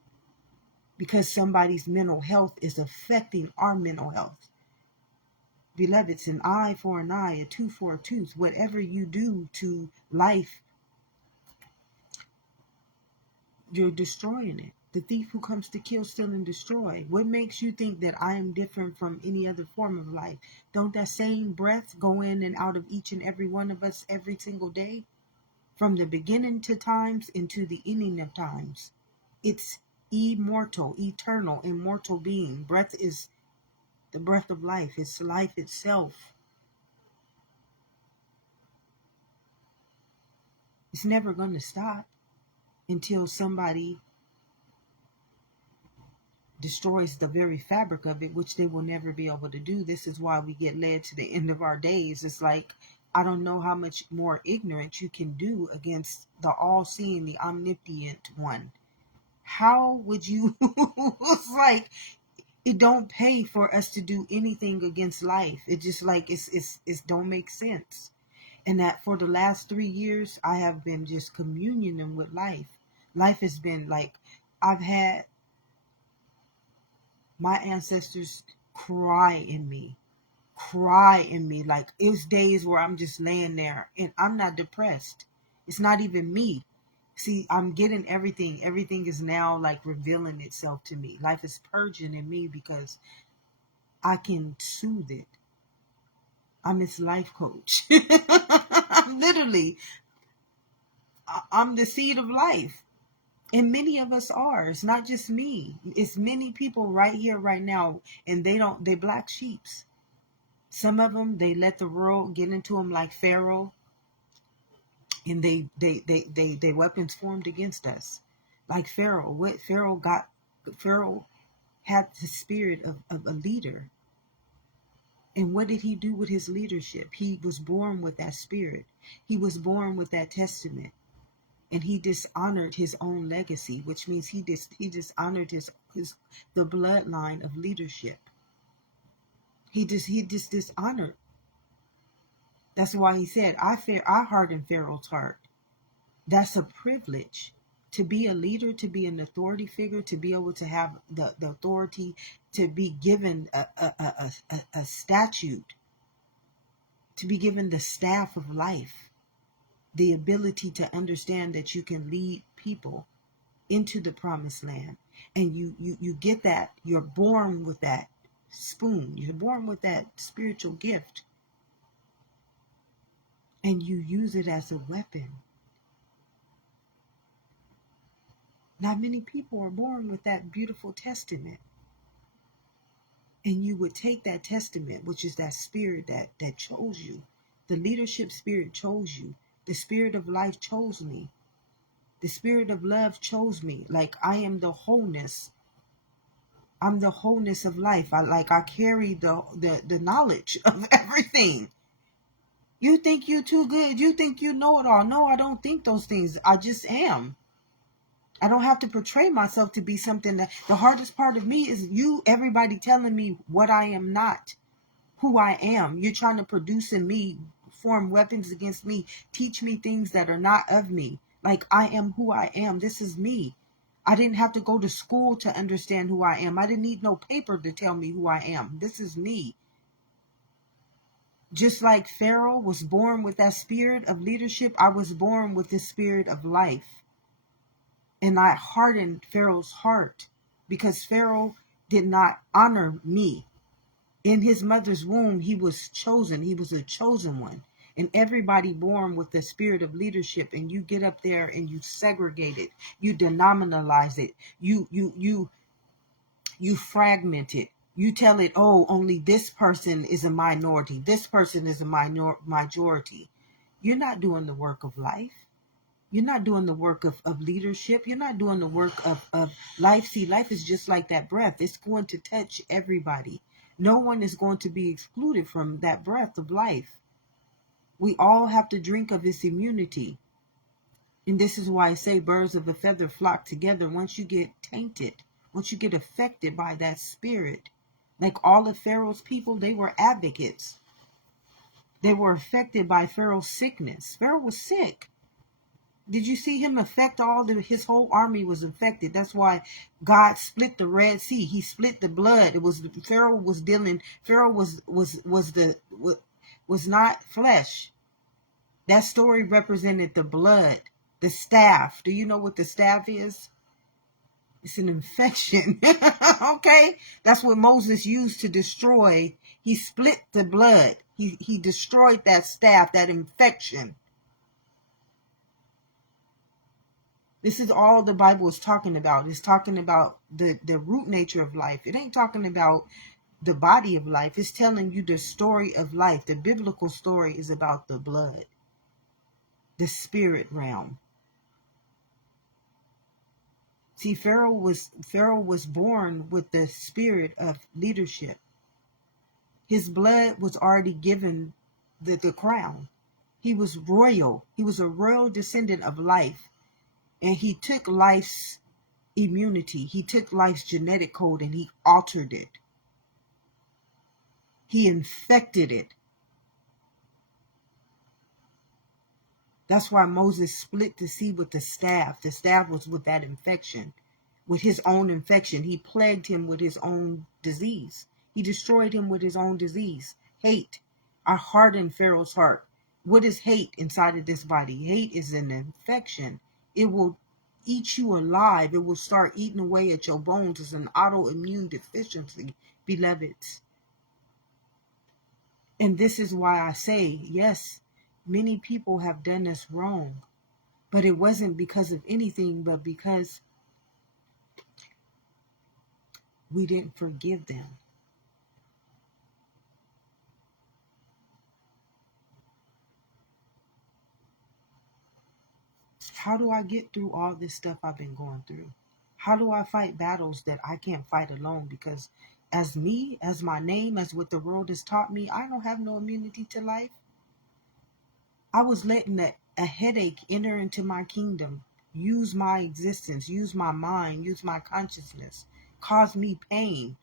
Because somebody's mental health is affecting our mental health. Beloveds, an eye for an eye, a tooth for a tooth. Whatever you do to life, you're destroying it. The thief who comes to kill, steal, and destroy. What makes you think that I am different from any other form of life? Don't that same breath go in and out of each and every one of us every single day? From the beginning to times into the ending of times. It's immortal, eternal, immortal being. Breath is the breath of life. It's life itself. It's never going to stop until somebody destroys the very fabric of it, which they will never be able to do. This is why we get led to the end of our days. It's like, I don't know how much more ignorant you can do against the all-seeing, the omnipotent one. How would you? It's like, it don't pay for us to do anything against life. It just like it's don't make sense. And that for the last 3 years, I have been just communioning with life. Life has been like, I've had my ancestors cry in me. Like, it's days where I'm just laying there and I'm not depressed. It's not even me. See, I'm getting everything. Everything is now like revealing itself to me. Life is purging in me because I can soothe it. I'm its life coach. I'm literally, I'm the seed of life. And many of us are. It's not just me. It's many people right here, right now. And they're black sheeps. Some of them, they let the world get into them like Pharaoh. And they weapons formed against us. Like Pharaoh. What Pharaoh had the spirit of a leader. And what did he do with his leadership? He was born with that spirit. He was born with that testament. And he dishonored his own legacy, which means he dishonored the bloodline of leadership. He just dishonored. That's why he said, I hardened Pharaoh's heart. That's a privilege. To be a leader, to be an authority figure, to be able to have the authority, to be given a statute, to be given the staff of life. the ability to understand that you can lead people into the promised land. And you get that. You're born with that spoon. You're born with that spiritual gift. And you use it as a weapon. Not many people are born with that beautiful testament. And you would take that testament, which is that spirit that chose you. The leadership spirit chose you. The spirit of life chose me. The spirit of love chose me. Like I am the wholeness. I'm the wholeness of life. I carry the knowledge of everything. You think you too good. You think you know it all. No, I don't think those things. I just am. I don't have to portray myself to be something that the hardest part of me is everybody telling me what I am not, who I am. You're trying to produce in me, form weapons against me, teach me things that are not of me. Like I am who I am. This is me. I didn't have to go to school to understand who I am. I didn't need no paper to tell me who I am. This is me. Just like Pharaoh was born with that spirit of leadership, I was born with the spirit of life. And I hardened Pharaoh's heart because Pharaoh did not honor me. In his mother's womb, he was chosen. He was a chosen one. And everybody born with the spirit of leadership, and you get up there and you segregate it, you denominalize it, you fragment it. You tell it, oh, only this person is a minority. This person is a majority. You're not doing the work of life. You're not doing the work of leadership. You're not doing the work of life. See, life is just like that breath. It's going to touch everybody. No one is going to be excluded from that breath of life. We all have to drink of its immunity. And this is why I say birds of a feather flock together. Once you get tainted, once you get affected by that spirit, like all of Pharaoh's people, they were advocates. They were affected by Pharaoh's sickness. Pharaoh was sick. Did you see him affect his whole army was affected? That's why God split the Red Sea. He split the blood. It was Pharaoh was not flesh. That story represented the blood, the staff. Do you know what the staff is? It's an infection. Okay? That's what Moses used to destroy. He split the blood. He destroyed that staff, that infection. This is all the Bible is talking about. It's talking about the root nature of life. It ain't talking about the body of life. It's telling you the story of life. The biblical story is about the blood, the spirit realm. See, Pharaoh was born with the spirit of leadership. His blood was already given the crown. He was royal. He was a royal descendant of life. And he took life's immunity. He took life's genetic code and he altered it. He infected it. That's why Moses split the sea with the staff. The staff was with that infection, with his own infection. He plagued him with his own disease. He destroyed him with his own disease. Hate. I hardened Pharaoh's heart. What is hate inside of this body? Hate is an infection. It will eat you alive. It will start eating away at your bones. It's an autoimmune deficiency, beloveds. And this is why I say, yes, many people have done us wrong. But it wasn't because of anything, but because we didn't forgive them. How do I get through all this stuff I've been going through? How do I fight battles that I can't fight alone? Because as me, as my name, as what the world has taught me, I don't have no immunity to life. I was letting a headache enter into my kingdom, use my existence, use my mind, use my consciousness, cause me pain.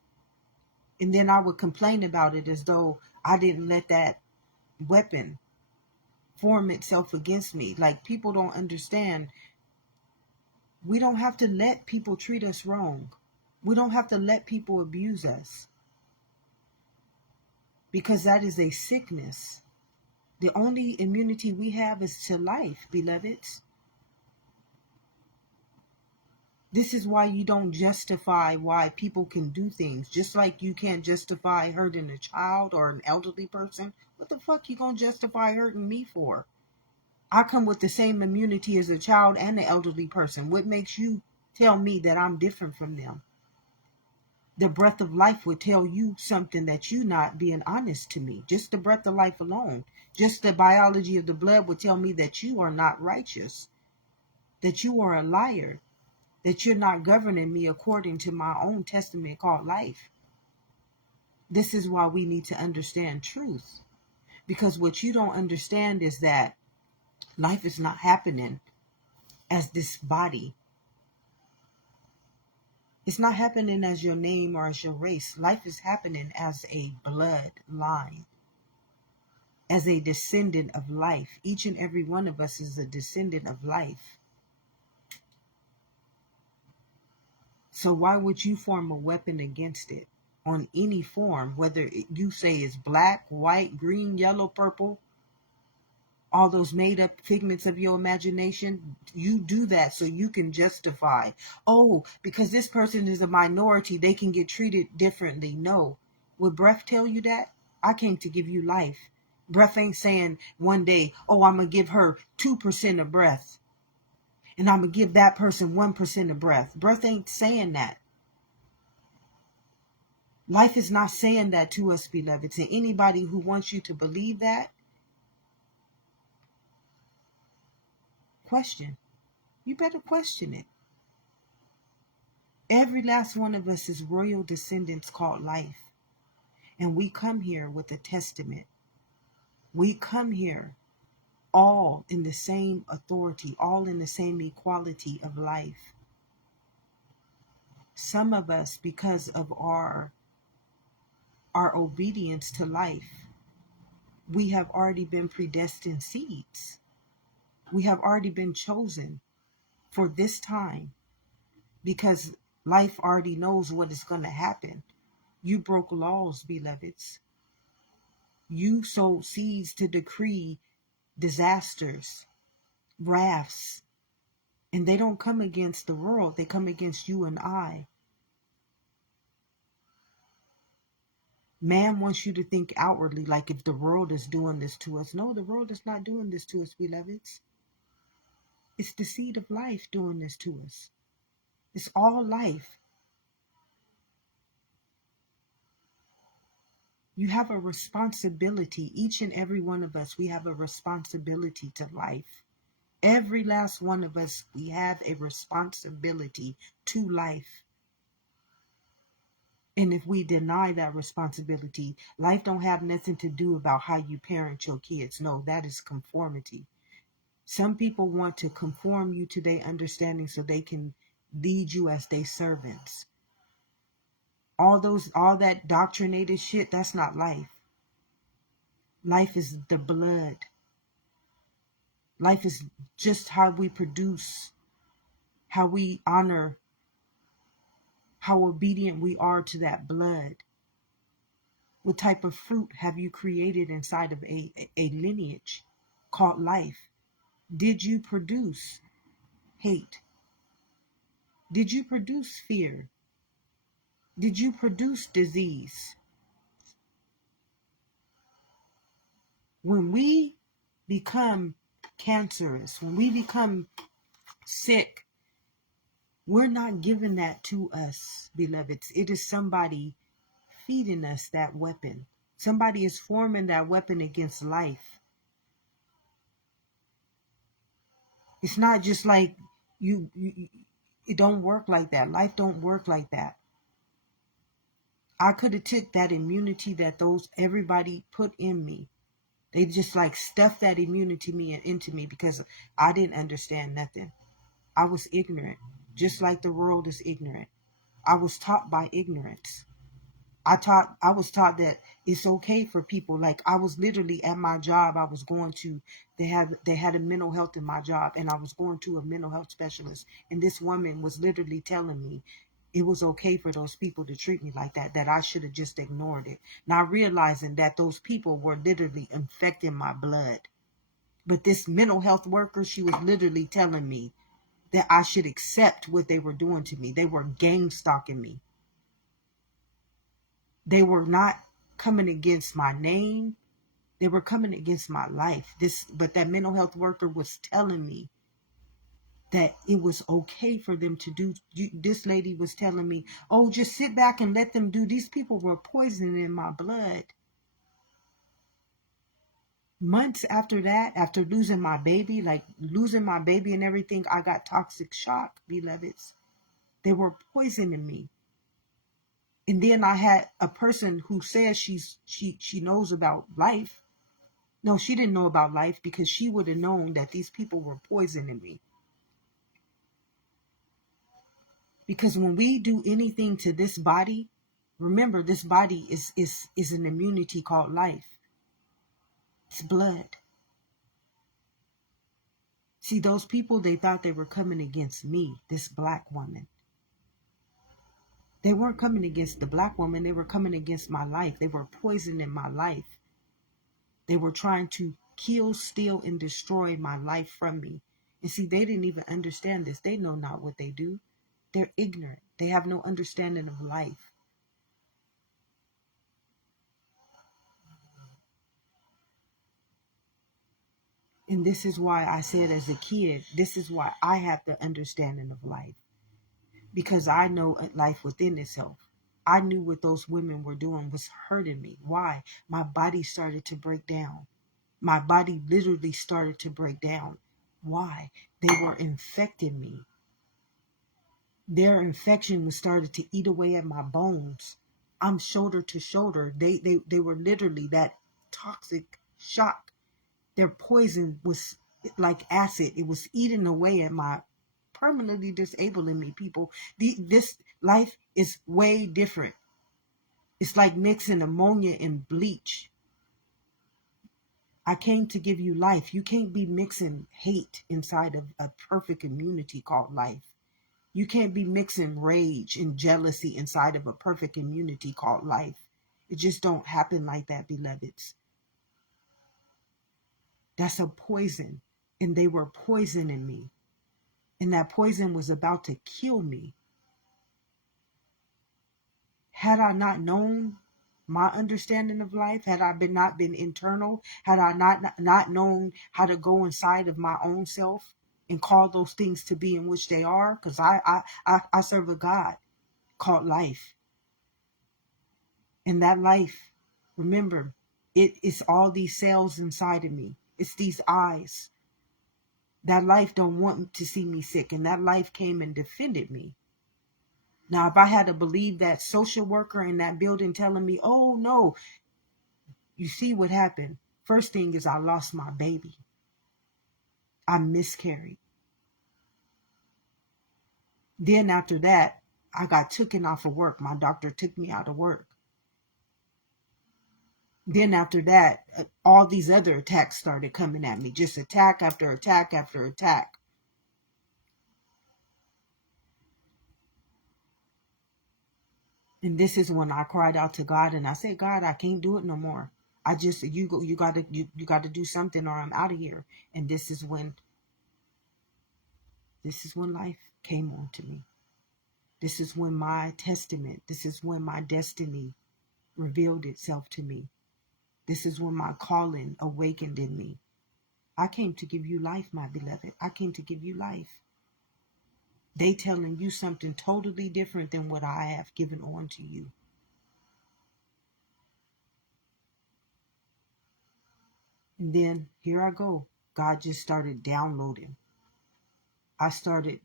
And then I would complain about it as though I didn't let that weapon form itself against me. Like, people don't understand. We don't have to let people treat us wrong. We don't have to let people abuse us, because that is a sickness. The only immunity we have is to life, beloveds. This is why you don't justify why people can do things. Just like you can't justify hurting a child or an elderly person. What the fuck you gonna justify hurting me for? I come with the same immunity as a child and an elderly person. What makes you tell me that I'm different from them? The breath of life would tell you something that you not being honest to me. Just the breath of life alone. Just the biology of the blood would tell me that you are not righteous. That you are a liar. That you're not governing me according to my own testament called life. This is why we need to understand truth. Because what you don't understand is that life is not happening as this body. It's not happening as your name or as your race. Life is happening as a bloodline, as a descendant of life. Each and every one of us is a descendant of life. So why would you form a weapon against it on any form, whether you say it's black, white, green, yellow, purple, all those made up figments of your imagination? You do that so you can justify, oh, because this person is a minority, they can get treated differently. No. Would breath tell you that? I came to give you life. Breath ain't saying one day, oh, I'm going to give her 2% of breath and I'm going to give that person 1% of breath. Breath ain't saying that. Life is not saying that to us, beloved. To anybody who wants you to believe that, question. You better question it. Every last one of us is royal descendants called life. And we come here with a testament. We come here all in the same authority, all in the same equality of life. Some of us, because of our obedience to life, we have already been predestined seeds. We have already been chosen for this time because life already knows what is going to happen. You broke laws, beloveds. You sowed seeds to decree disasters, wraths, and they don't come against the world, they come against you and I. Man wants you to think outwardly like if the world is doing this to us. No, the world is not doing this to us, beloveds. It's the seed of life doing this to us. It's all life. You have a responsibility. Each and every one of us, we have a responsibility to life. Every last one of us, we have a responsibility to life. And if we deny that responsibility, life don't have nothing to do about how you parent your kids. No, that is conformity. Some people want to conform you to their understanding so they can lead you as their servants. All that doctrinated shit, that's not life. Life is the blood. Life is just how we produce, how we honor, how obedient we are to that blood. What type of fruit have you created inside of a lineage called life? Did you produce hate? Did you produce fear? Did you produce disease? When we become cancerous, when we become sick, we're not giving that to us, beloveds. It is somebody feeding us that weapon. Somebody is forming that weapon against life. It's not just like it don't work like that. Life don't work like that. I could have took that immunity that everybody put in me. They just like stuffed that immunity into me because I didn't understand nothing. I was ignorant, just like the world is ignorant. I was taught by ignorance. I was taught that it's okay for people. Like I was literally at my job. I was going to, they had a mental health in my job, and I was going to a mental health specialist. And this woman was literally telling me, It was okay for those people to treat me like that, that I should have just ignored it. Not realizing that those people were literally infecting my blood. But this mental health worker, she was literally telling me that I should accept what they were doing to me. They were gang stalking me. They were not coming against my name. They were coming against my life. But that mental health worker was telling me that it was okay for them to do. This lady was telling me, oh, just sit back and let them do. These people were poisoning my blood. Months after that, after losing my baby, like losing my baby and everything, I got toxic shock, beloveds. They were poisoning me. And then I had a person who says she knows about life. No, she didn't know about life, because she would have known that these people were poisoning me. Because when we do anything to this body, remember, this body is an immunity called life. It's blood. See, those people, they thought they were coming against me, this black woman. They weren't coming against the black woman. They were coming against my life. They were poisoning my life. They were trying to kill, steal, and destroy my life from me. And see, they didn't even understand this. They know not what they do. They're ignorant. They have no understanding of life. And this is why I said as a kid, this is why I have the understanding of life. Because I know life within itself. I knew what those women were doing was hurting me. Why? My body started to break down. My body literally started to break down. Why? They were infecting me. Their infection was started to eat away at my bones. I'm shoulder to shoulder. They were literally that toxic shock. Their poison was like acid. It was eating away at my, permanently disabling me, people. This life is way different. It's like mixing ammonia and bleach. I came to give you life. You can't be mixing hate inside of a perfect immunity called life. You can't be mixing rage and jealousy inside of a perfect immunity called life. It just don't happen like that, beloveds. That's a poison. And they were poisoning me. And that poison was about to kill me. Had I not known my understanding of life, had I not been internal, had I not known how to go inside of my own self and call those things to be in which they are, because I serve a God called life. And that life, remember, it is all these cells inside of me. It's these eyes. That life don't want to see me sick, and that life came and defended me. Now, if I had to believe that social worker in that building telling me, oh no, you see what happened. First thing is I lost my baby. I miscarried. Then after that, I got taken off of work. My doctor took me out of work. Then after that, all these other attacks started coming at me. Just attack after attack after attack. And this is when I cried out to God and I said, God, I can't do it no more. I just, you got to do something or I'm out of here. And this is when life came on to me. This is when my testament, this is when my destiny revealed itself to me. This is when my calling awakened in me. I came to give you life, my beloved. I came to give you life. They telling you something totally different than what I have given on to you. And then here I go. God just started downloading. I started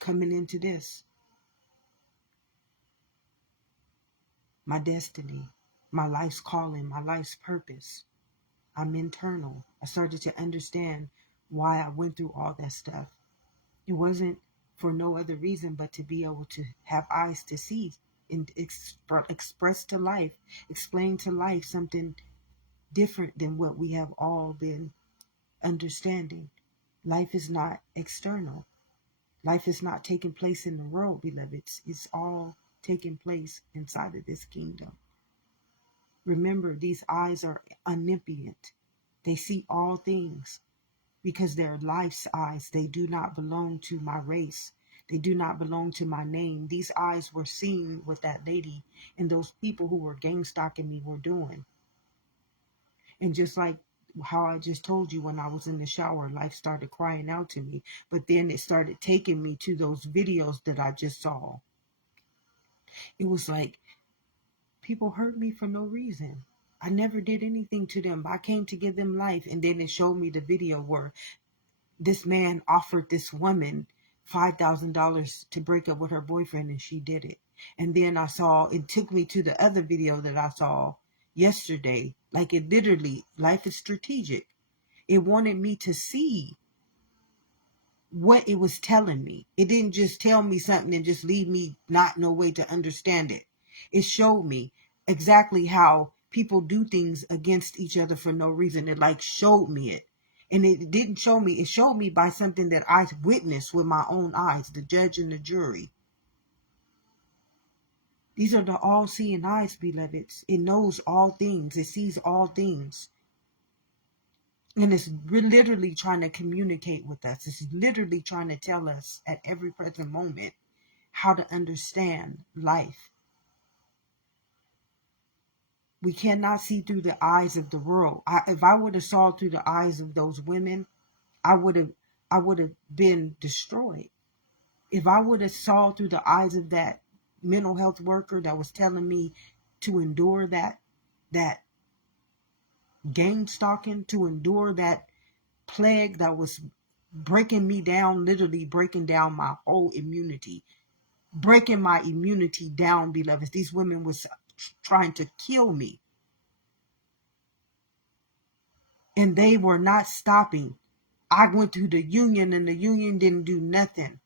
coming into this. My destiny, my life's calling, my life's purpose. I'm internal. I started to understand why I went through all that stuff. It wasn't for no other reason but to be able to have eyes to see and express to life, explain to life something different than what we have all been understanding. Life is not external. Life is not taking place in the world, beloveds. It's all taking place inside of this kingdom. Remember, these eyes are omniscient. They see all things because they're life's eyes. They do not belong to my race. They do not belong to my name. These eyes were seeing what that lady and those people who were gang stalking me were doing. And just like how I just told you, when I was in the shower, life started crying out to me. But then it started taking me to those videos that I just saw. It was like people hurt me for no reason. I never did anything to them. I came to give them life. And then it showed me the video where this man offered this woman $5,000 to break up with her boyfriend, and she did it. And then it took me to the other video that I saw yesterday. Like, it literally, life is strategic. It wanted me to see what it was telling me. It didn't just tell me something and just leave me not no way to understand it. It showed me exactly how people do things against each other for no reason. It like showed me it. And it didn't show me, it showed me by something that I witnessed with my own eyes, the judge and the jury. These are the all-seeing eyes, beloveds. It knows all things. It sees all things. And it's literally trying to communicate with us. It's literally trying to tell us at every present moment how to understand life. We cannot see through the eyes of the world. If I would have saw through the eyes of those women, I would have been destroyed. If I would have saw through the eyes of that mental health worker that was telling me to endure that gang stalking, to endure that plague that was breaking me down, literally breaking down my whole immunity, breaking my immunity down, beloveds. These women was trying to kill me. And they were not stopping. I went to the union and the union didn't do nothing.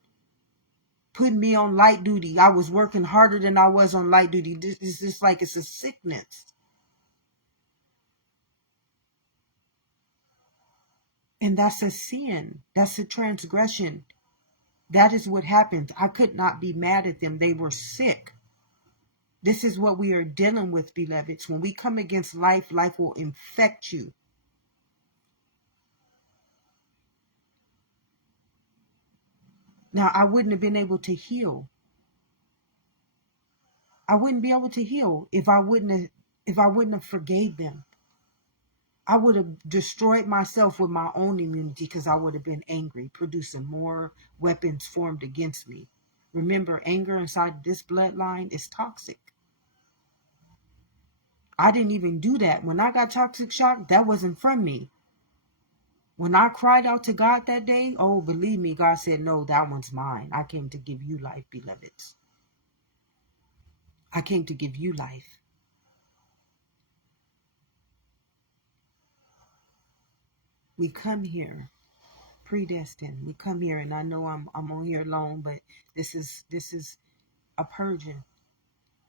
Putting me on light duty. I was working harder than I was on light duty. This is just like it's a sickness. And that's a sin. That's a transgression. That is what happens. I could not be mad at them. They were sick. This is what we are dealing with, beloveds. When we come against life, life will infect you. Now, I wouldn't have been able to heal. I wouldn't be able to heal if I wouldn't have forgave them. I would have destroyed myself with my own immunity because I would have been angry, producing more weapons formed against me. Remember, anger inside this bloodline is toxic. I didn't even do that. When I got toxic shock, that wasn't from me. When I cried out to God that day, oh, believe me, God said, no, that one's mine. I came to give you life, beloveds. I came to give you life. We come here predestined. We come here, and I know I'm on here alone, but this is a purging.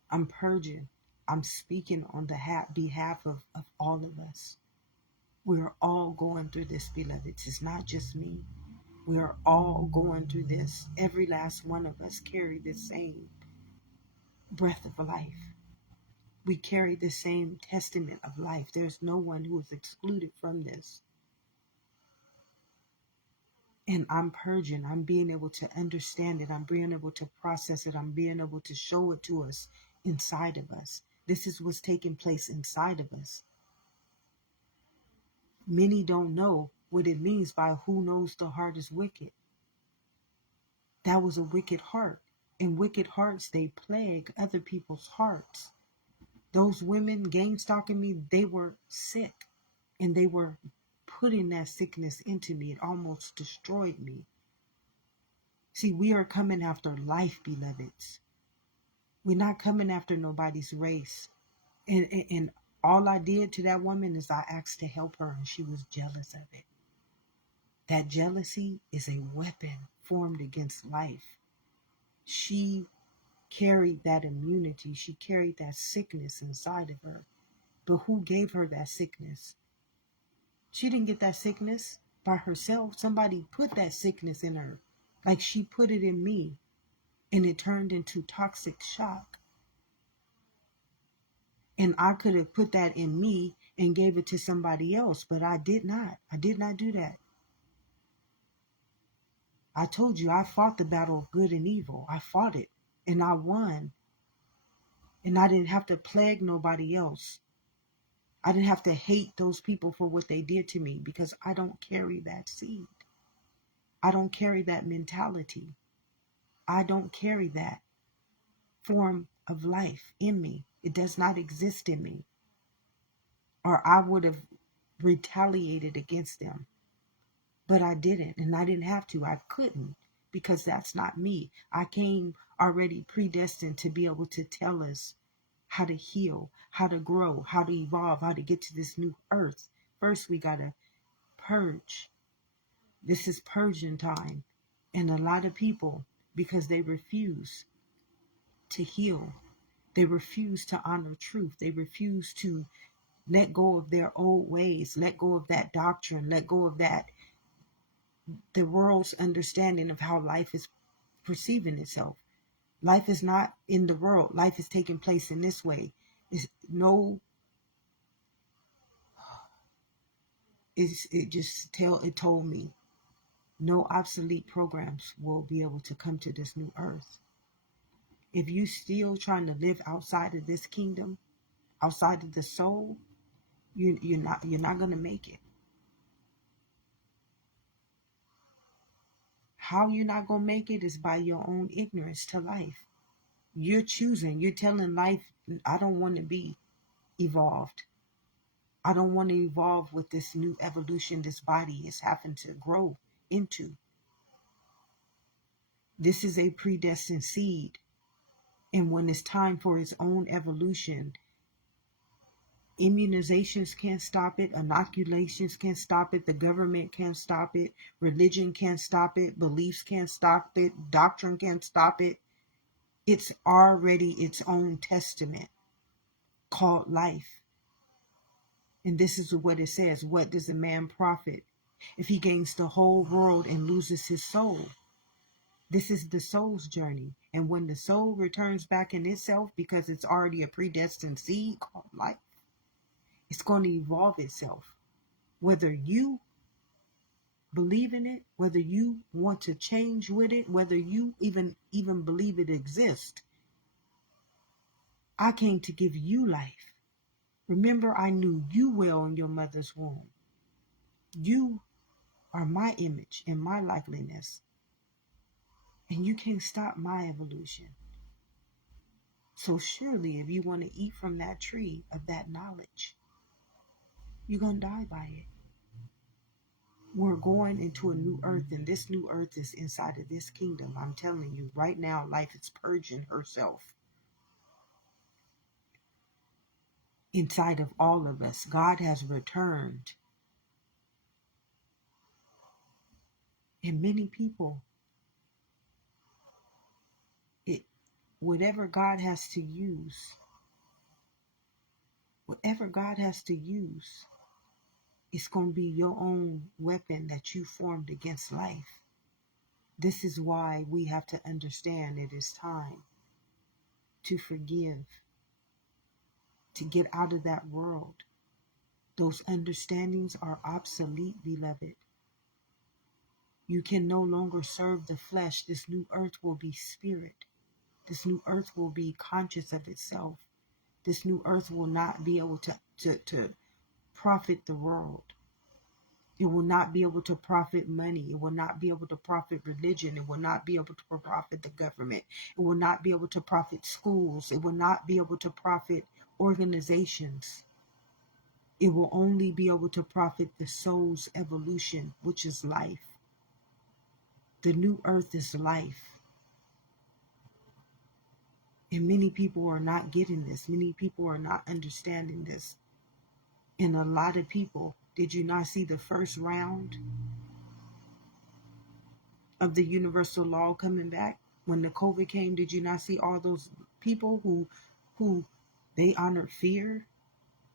I'm purging. I'm speaking on the behalf of all of us. We're all going through this, beloveds. It's not just me. We are all going through this. Every last one of us carry the same breath of life. We carry the same testament of life. There's no one who is excluded from this. And I'm purging. I'm being able to understand it. I'm being able to process it. I'm being able to show it to us inside of us. This is what's taking place inside of us. Many don't know what it means by who knows the heart is wicked. That was a wicked heart. And wicked hearts, they plague other people's hearts. Those women gang stalking me, they were sick. And they were putting that sickness into me. It almost destroyed me. See, we are coming after life, beloveds. We're not coming after nobody's race. And all I did to that woman is I asked to help her, and she was jealous of it. That jealousy is a weapon formed against life. She carried that immunity. She carried that sickness inside of her. But who gave her that sickness? She didn't get that sickness by herself. Somebody put that sickness in her. Like she put it in me and it turned into toxic shock. And I could have put that in me and gave it to somebody else, but I did not. I did not do that. I told you I fought the battle of good and evil. I fought it and I won. And I didn't have to plague nobody else. I didn't have to hate those people for what they did to me because I don't carry that seed. I don't carry that mentality. I don't carry that form of life in me. It does not exist in me. Or I would have retaliated against them. But I didn't, and I didn't have to. I couldn't, because that's not me. I came already predestined to be able to tell us how to heal, how to grow, how to evolve, how to get to this new earth. First, we got to purge. This is purging time. And a lot of people, because they refuse to heal, they refuse to honor truth, they refuse to let go of their old ways, let go of that doctrine, let go of that, the world's understanding of how life is perceiving itself. Life is not in the world. Life is taking place in this way. It told me no obsolete programs will be able to come to this new earth. If you still trying to live outside of this kingdom, outside of the soul, you're not gonna make it. How you're not gonna make it is by your own ignorance to life. You're telling life, I don't want to be evolved. I don't want to evolve with this new evolution this body is having to grow into. This is a predestined seed. And when it's time for its own evolution, immunizations can't stop it, inoculations can't stop it, the government can't stop it, religion can't stop it, beliefs can't stop it, doctrine can't stop it. It's already its own testament called life. And this is what it says. What does a man profit if he gains the whole world and loses his soul? This is the soul's journey. And when the soul returns back in itself, because it's already a predestined seed called life, it's going to evolve itself. Whether you believe in it, whether you want to change with it, whether you even believe it exists, I came to give you life. Remember, I knew you well in your mother's womb. You are my image and my likeness. And you can't stop my evolution. So surely if you want to eat from that tree of that knowledge, you're going to die by it. We're going into a new earth, and this new earth is inside of this kingdom. I'm telling you, right now, life is purging herself inside of all of us. God has returned. And many people, whatever God has to use, it's going to be your own weapon that you formed against life. This is why we have to understand it is time to forgive, to get out of that world. Those understandings are obsolete, beloved. You can no longer serve the flesh. This new earth will be spirit. This new earth will be conscious of itself. This new earth will not be able to profit the world. It will not be able to profit money. It will not be able to profit religion. It will not be able to profit the government. It will not be able to profit schools. It will not be able to profit organizations. It will only be able to profit the soul's evolution, which is life. The new earth is life. And many people are not getting this. Many people are not understanding this. And a lot of people, did you not see the first round of the universal law coming back? When the COVID came, did you not see all those people who they honored fear?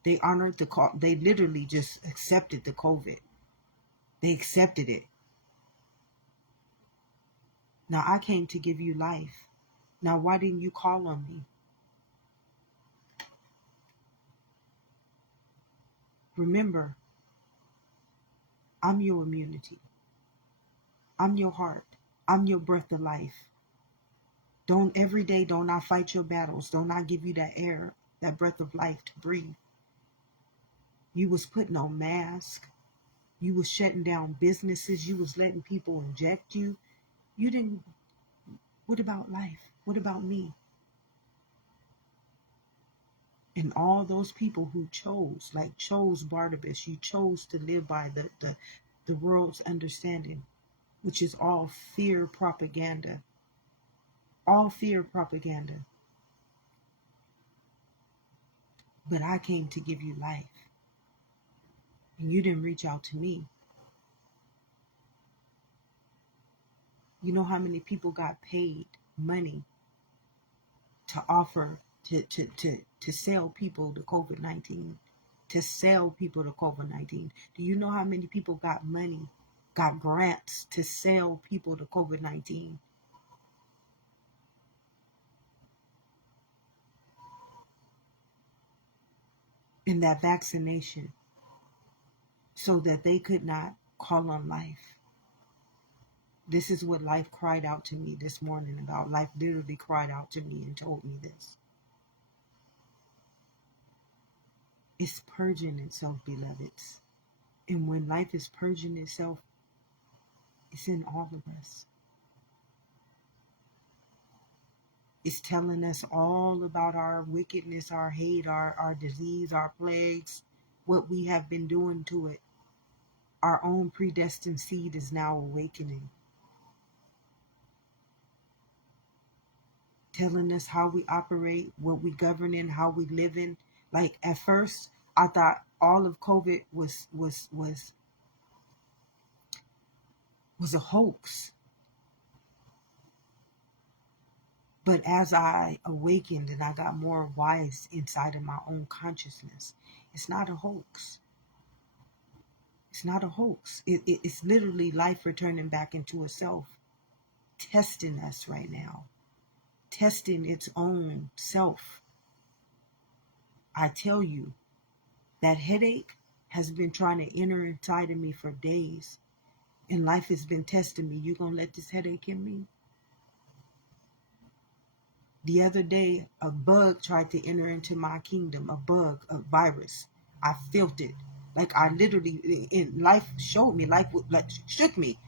They honored they literally just accepted the COVID. They accepted it. Now I came to give you life. Now why didn't you call on me? Remember, I'm your immunity. I'm your heart. I'm your breath of life. Don't every day, don't I fight your battles? Don't I give you that air, that breath of life to breathe? You was putting on masks. You was shutting down businesses. You was letting people inject you. You didn't. What about life? What about me? And all those people who chose Barnabas, you chose to live by the world's understanding, which is all fear propaganda. All fear propaganda. But I came to give you life. And you didn't reach out to me. You know how many people got paid money to offer to sell people to COVID-19? To sell people to COVID-19. Do you know how many people got money, got grants to sell people to COVID-19? In that vaccination, so that they could not call on life. This is what life cried out to me this morning about. Life literally cried out to me and told me this. It's purging itself, beloveds. And when life is purging itself, it's in all of us. It's telling us all about our wickedness, our hate, our disease, our plagues, what we have been doing to it. Our own predestined seed is now awakening. Telling us how we operate, what we govern in, how we live in. Like at first, I thought all of COVID was a hoax. But as I awakened and I got more wise inside of my own consciousness, it's not a hoax. It's not a hoax. It's literally life returning back into itself, testing us right now, testing its own self. I tell you, that headache has been trying to enter inside of me for days, and life has been testing me. You gonna let this headache in me? The other day, a bug tried to enter into my kingdom, a virus. I felt it. Like I literally, in life showed me, like shook me.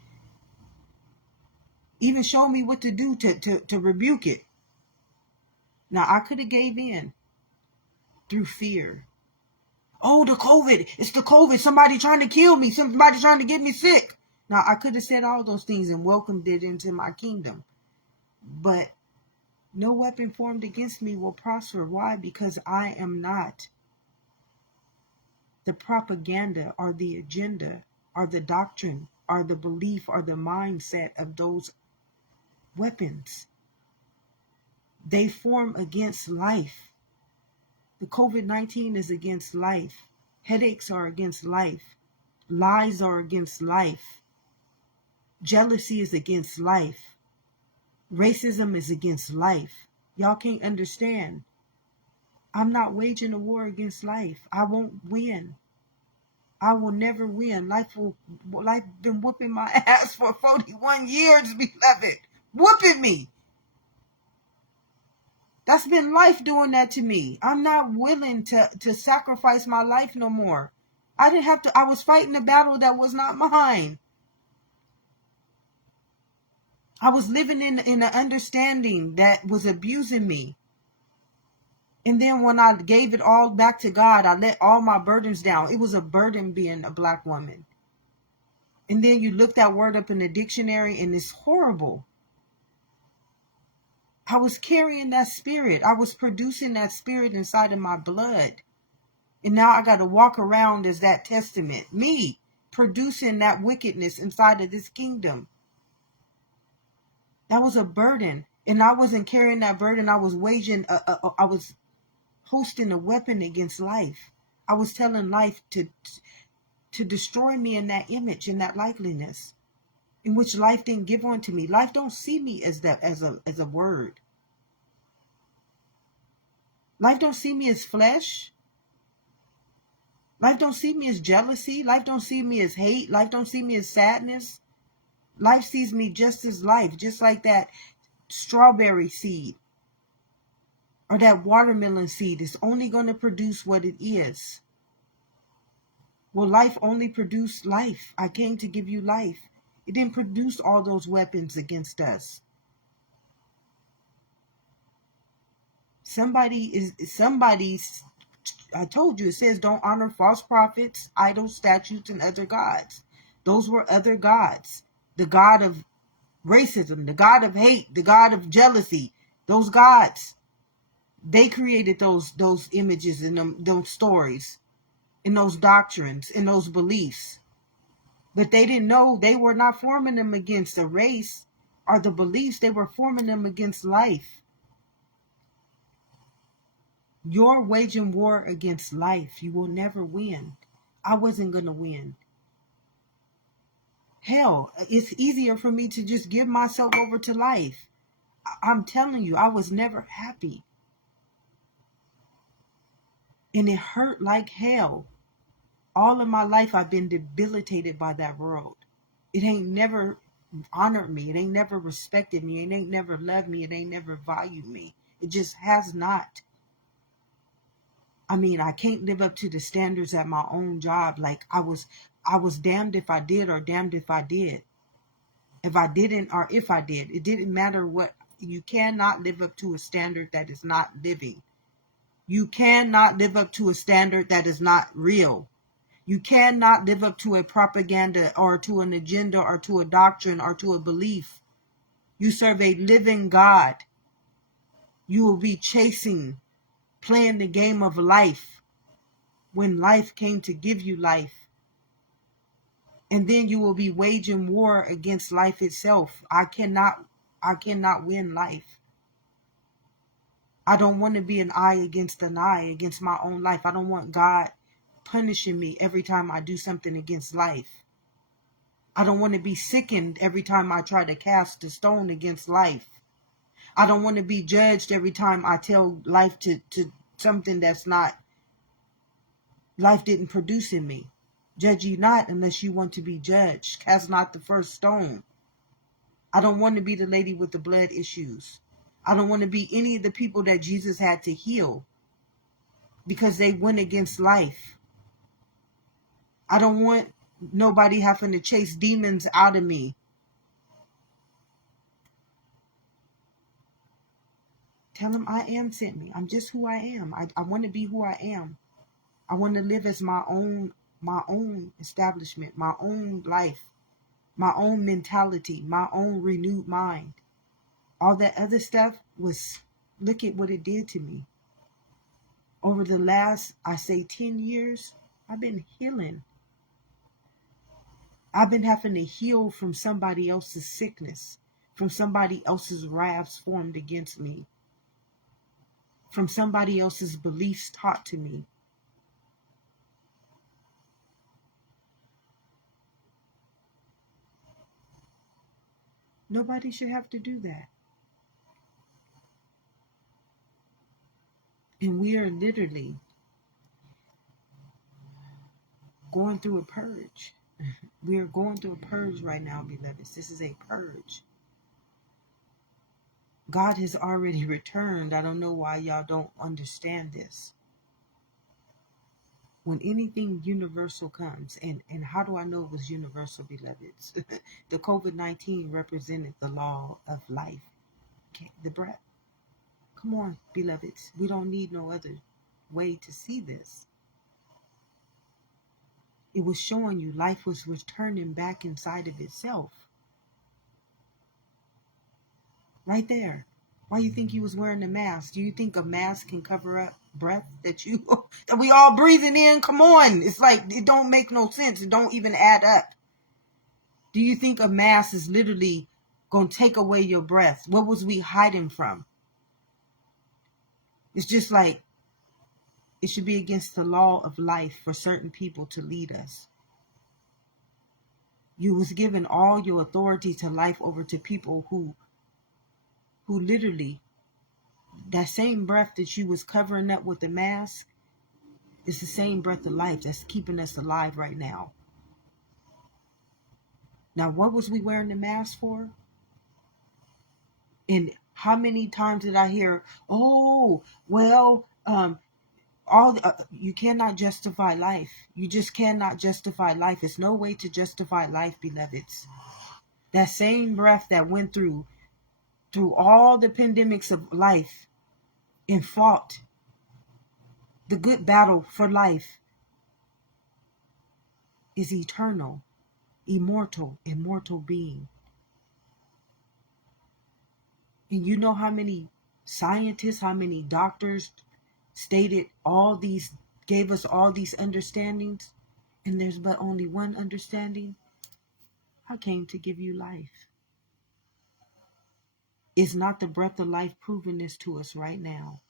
Even showed me what to do to rebuke it. Now, I could have gave in through fear. Oh, the COVID. It's the COVID. Somebody trying to kill me. Somebody trying to get me sick. Now, I could have said all those things and welcomed it into my kingdom. But no weapon formed against me will prosper. Why? Because I am not the propaganda or the agenda or the doctrine or the belief or the mindset of those weapons. They form against life. The COVID-19 is against life. Headaches are against life. Lies are against life. Jealousy is against life. Racism is against life. Y'all can't understand. I'm not waging a war against life. I won't win. I will never win. Life been whooping my ass for 41 years, beloved. Whooping me. That's been life doing that to me. I'm not willing to sacrifice my life no more. I didn't have to. I was fighting a battle that was not mine. I was living in an understanding that was abusing me. And then when I gave it all back to God, I let all my burdens down. It was a burden being a black woman. And then you look that word up in the dictionary and it's horrible. I was carrying that spirit. I was producing that spirit inside of my blood. And now I got to walk around as that testament. Me producing that wickedness inside of this kingdom. That was a burden. And I wasn't carrying that burden. I was I was hosting a weapon against life. I was telling life to destroy me in that image, in that likeliness. in which life didn't give unto me. Life don't see me as that as a word. Life don't see me as flesh. Life don't see me as jealousy. Life don't see me as hate. Life don't see me as sadness. Life sees me just as life, just like that strawberry seed or that watermelon seed is only going to produce what it is. Well, life only produced life. I came to give you life. It didn't produce all those weapons against us. Somebody's, I told you, it says don't honor false prophets, idols, statutes, and other gods. Those were other gods. The God of racism, the God of hate, the God of jealousy, those gods. They created those images and those stories and those doctrines and those beliefs. But they didn't know they were not forming them against a race or the beliefs. They were forming them against life. You're waging war against life. You will never win. I wasn't going to win. Hell, it's easier for me to just give myself over to life. I'm telling you, I was never happy. And it hurt like hell. All of my life, I've been debilitated by that world. It ain't never honored me. It ain't never respected me. It ain't never loved me. It ain't never valued me. It just has not. I mean, I can't live up to the standards at my own job. Like I was damned if I did or damned if I did. If I didn't or if I did, it didn't matter what. You cannot live up to a standard that is not living. You cannot live up to a standard that is not real. You cannot live up to a propaganda or to an agenda or to a doctrine or to a belief. You serve a living God. You will be chasing, playing the game of life when life came to give you life. And then you will be waging war against life itself. I cannot win life. I don't want to be an eye against an eye against my own life. I don't want God punishing me every time I do something against life. I don't want to be sickened every time I try to cast a stone against life. I don't want to be judged every time I tell life to something that's not, life didn't produce in me. Judge ye not unless you want to be judged. Cast not the first stone. I don't want to be the lady with the blood issues. I don't want to be any of the people that Jesus had to heal because they went against life. I don't want nobody having to chase demons out of me. Tell them I am sent me. I'm just who I am. I want to be who I am. I want to live as my own establishment, my own life, my own mentality, my own renewed mind. All that other stuff was, look at what it did to me. Over the last, I say 10 years, I've been healing. I've been having to heal from somebody else's sickness, from somebody else's wraths formed against me, from somebody else's beliefs taught to me. Nobody should have to do that. And we are literally going through a purge. We are going through a purge right now, beloveds. This is a purge. God has already returned. I don't know why y'all don't understand this. When anything universal comes, and how do I know it was universal, beloveds? The COVID-19 represented the law of life. Okay, the breath. Come on, beloveds. We don't need no other way to see this. It was showing you life was returning back inside of itself. Right there. Why you think he was wearing a mask? Do you think a mask can cover up breath that we all breathing in? Come on. It's like, it don't make no sense. It don't even add up. Do you think a mask is literally going to take away your breath? What was we hiding from? It's just like, it should be against the law of life for certain people to lead us. You was giving all your authority to life over to people who literally, that same breath that you was covering up with the mask is the same breath of life that's keeping us alive right now. Now, what was we wearing the mask for? And how many times did I hear, oh, well, you cannot justify life. You just cannot justify life. It's no way to justify life, beloveds. That same breath that went through all the pandemics of life and fought the good battle for life is eternal, immortal being. And you know how many scientists, how many doctors stated all these, gave us all these understandings, and there's but only one understanding. I came to give you life. Is not the breath of life proving this to us right now?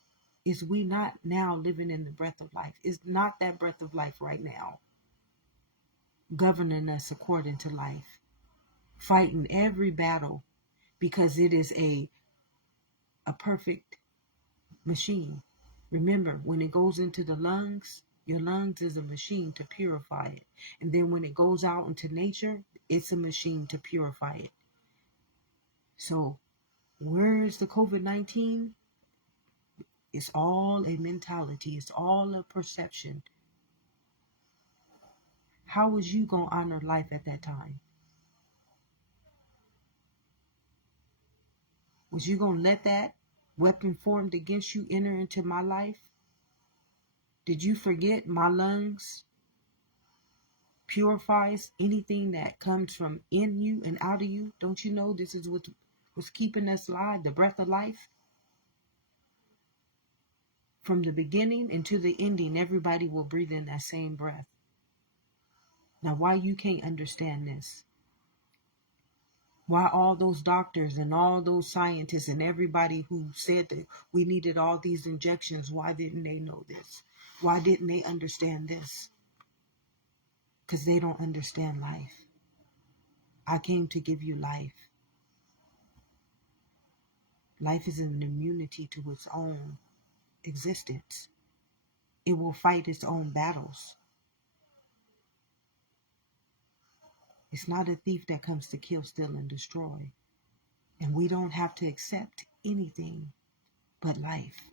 Is we not now living in the breath of life? Is not that breath of life right now governing us according to life? Fighting every battle because it is a perfect machine. Remember, when it goes into the lungs, your lungs is a machine to purify it. And then when it goes out into nature, it's a machine to purify it. So where is the COVID-19? It's all a mentality. It's all a perception. How was you going to honor life at that time? Was you going to let that weapon formed against you enter into my life? Did you forget my lungs purifies anything that comes from in you and out of you? Don't you know this is what's keeping us alive, the breath of life? From the beginning into the ending, everybody will breathe in that same breath. Now, why you can't understand this? Why all those doctors and all those scientists and everybody who said that we needed all these injections, why didn't they know this? Why didn't they understand this? Because they don't understand life. I came to give you life. Life is an immunity to its own existence. It will fight its own battles. It's not a thief that comes to kill, steal, and destroy. And we don't have to accept anything but life.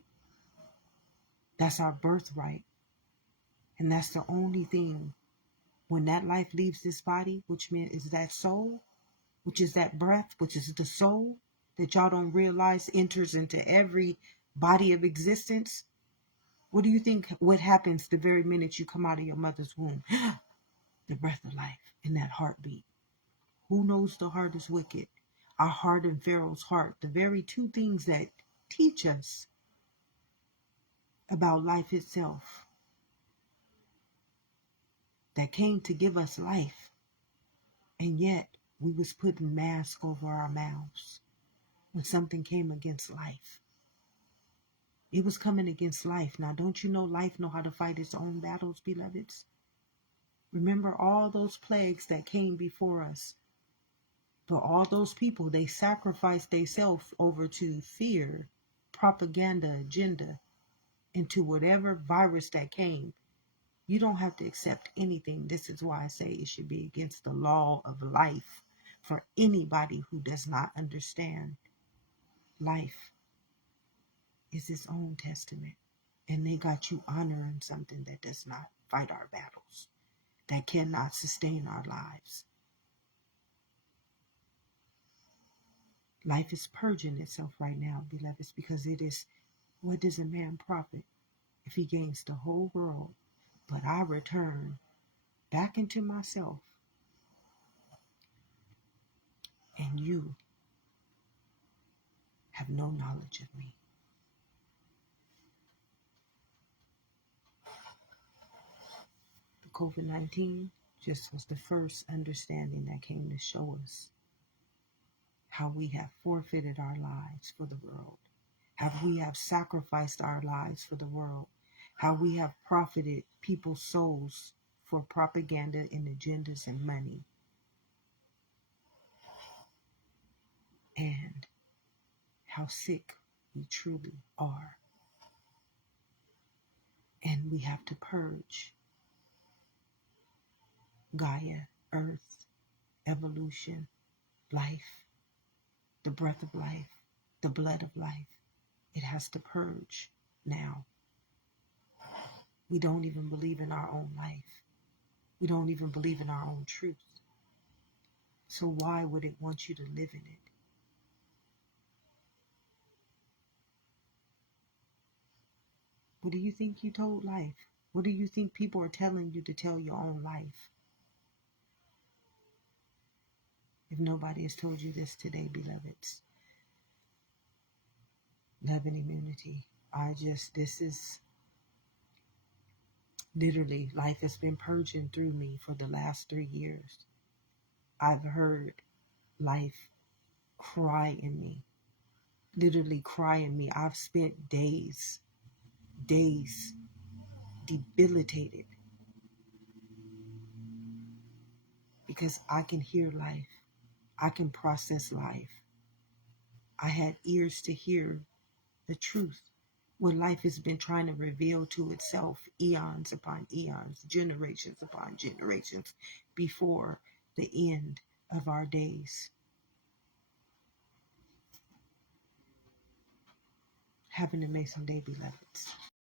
That's our birthright. And that's the only thing. When that life leaves this body, which means is that soul, which is that breath, which is the soul that y'all don't realize enters into every body of existence. What do you think what happens the very minute you come out of your mother's womb? The breath of life in that heartbeat. Who knows the heart is wicked? Our heart and Pharaoh's heart, the very two things that teach us about life itself, that came to give us life. And yet we was putting masks over our mouths when something came against life. It was coming against life. Now, don't you know life know how to fight its own battles, beloveds? Remember all those plagues that came before us. But all those people, they sacrificed themselves over to fear, propaganda, agenda, into whatever virus that came. You don't have to accept anything. This is why I say it should be against the law of life for anybody who does not understand. Life is its own testament. And they got you honoring something that does not fight our battles, that cannot sustain our lives. Life is purging itself right now, beloveds, because it is, what does a man profit if he gains the whole world, but I return back into myself, and you have no knowledge of me? The COVID-19 just was the first understanding that came to show us how we have forfeited our lives for the world, how we have sacrificed our lives for the world, how we have profited people's souls for propaganda and agendas and money. and how sick we truly are. And we have to purge Gaia, earth, evolution, life, the breath of life, the blood of life. It has to purge now. We don't even believe in our own life. We don't even believe in our own truth. So why would it want you to live in it? What do you think you told life? What do you think people are telling you to tell your own life? If nobody has told you this today, beloveds, love and immunity. This is literally, life has been purging through me for the last 3 years. I've heard life cry in me, literally cry in me. I've spent days debilitated because I can hear life. I can process life. I had ears to hear the truth. What life has been trying to reveal to itself eons upon eons, generations upon generations before the end of our days. Have an amazing day, beloveds.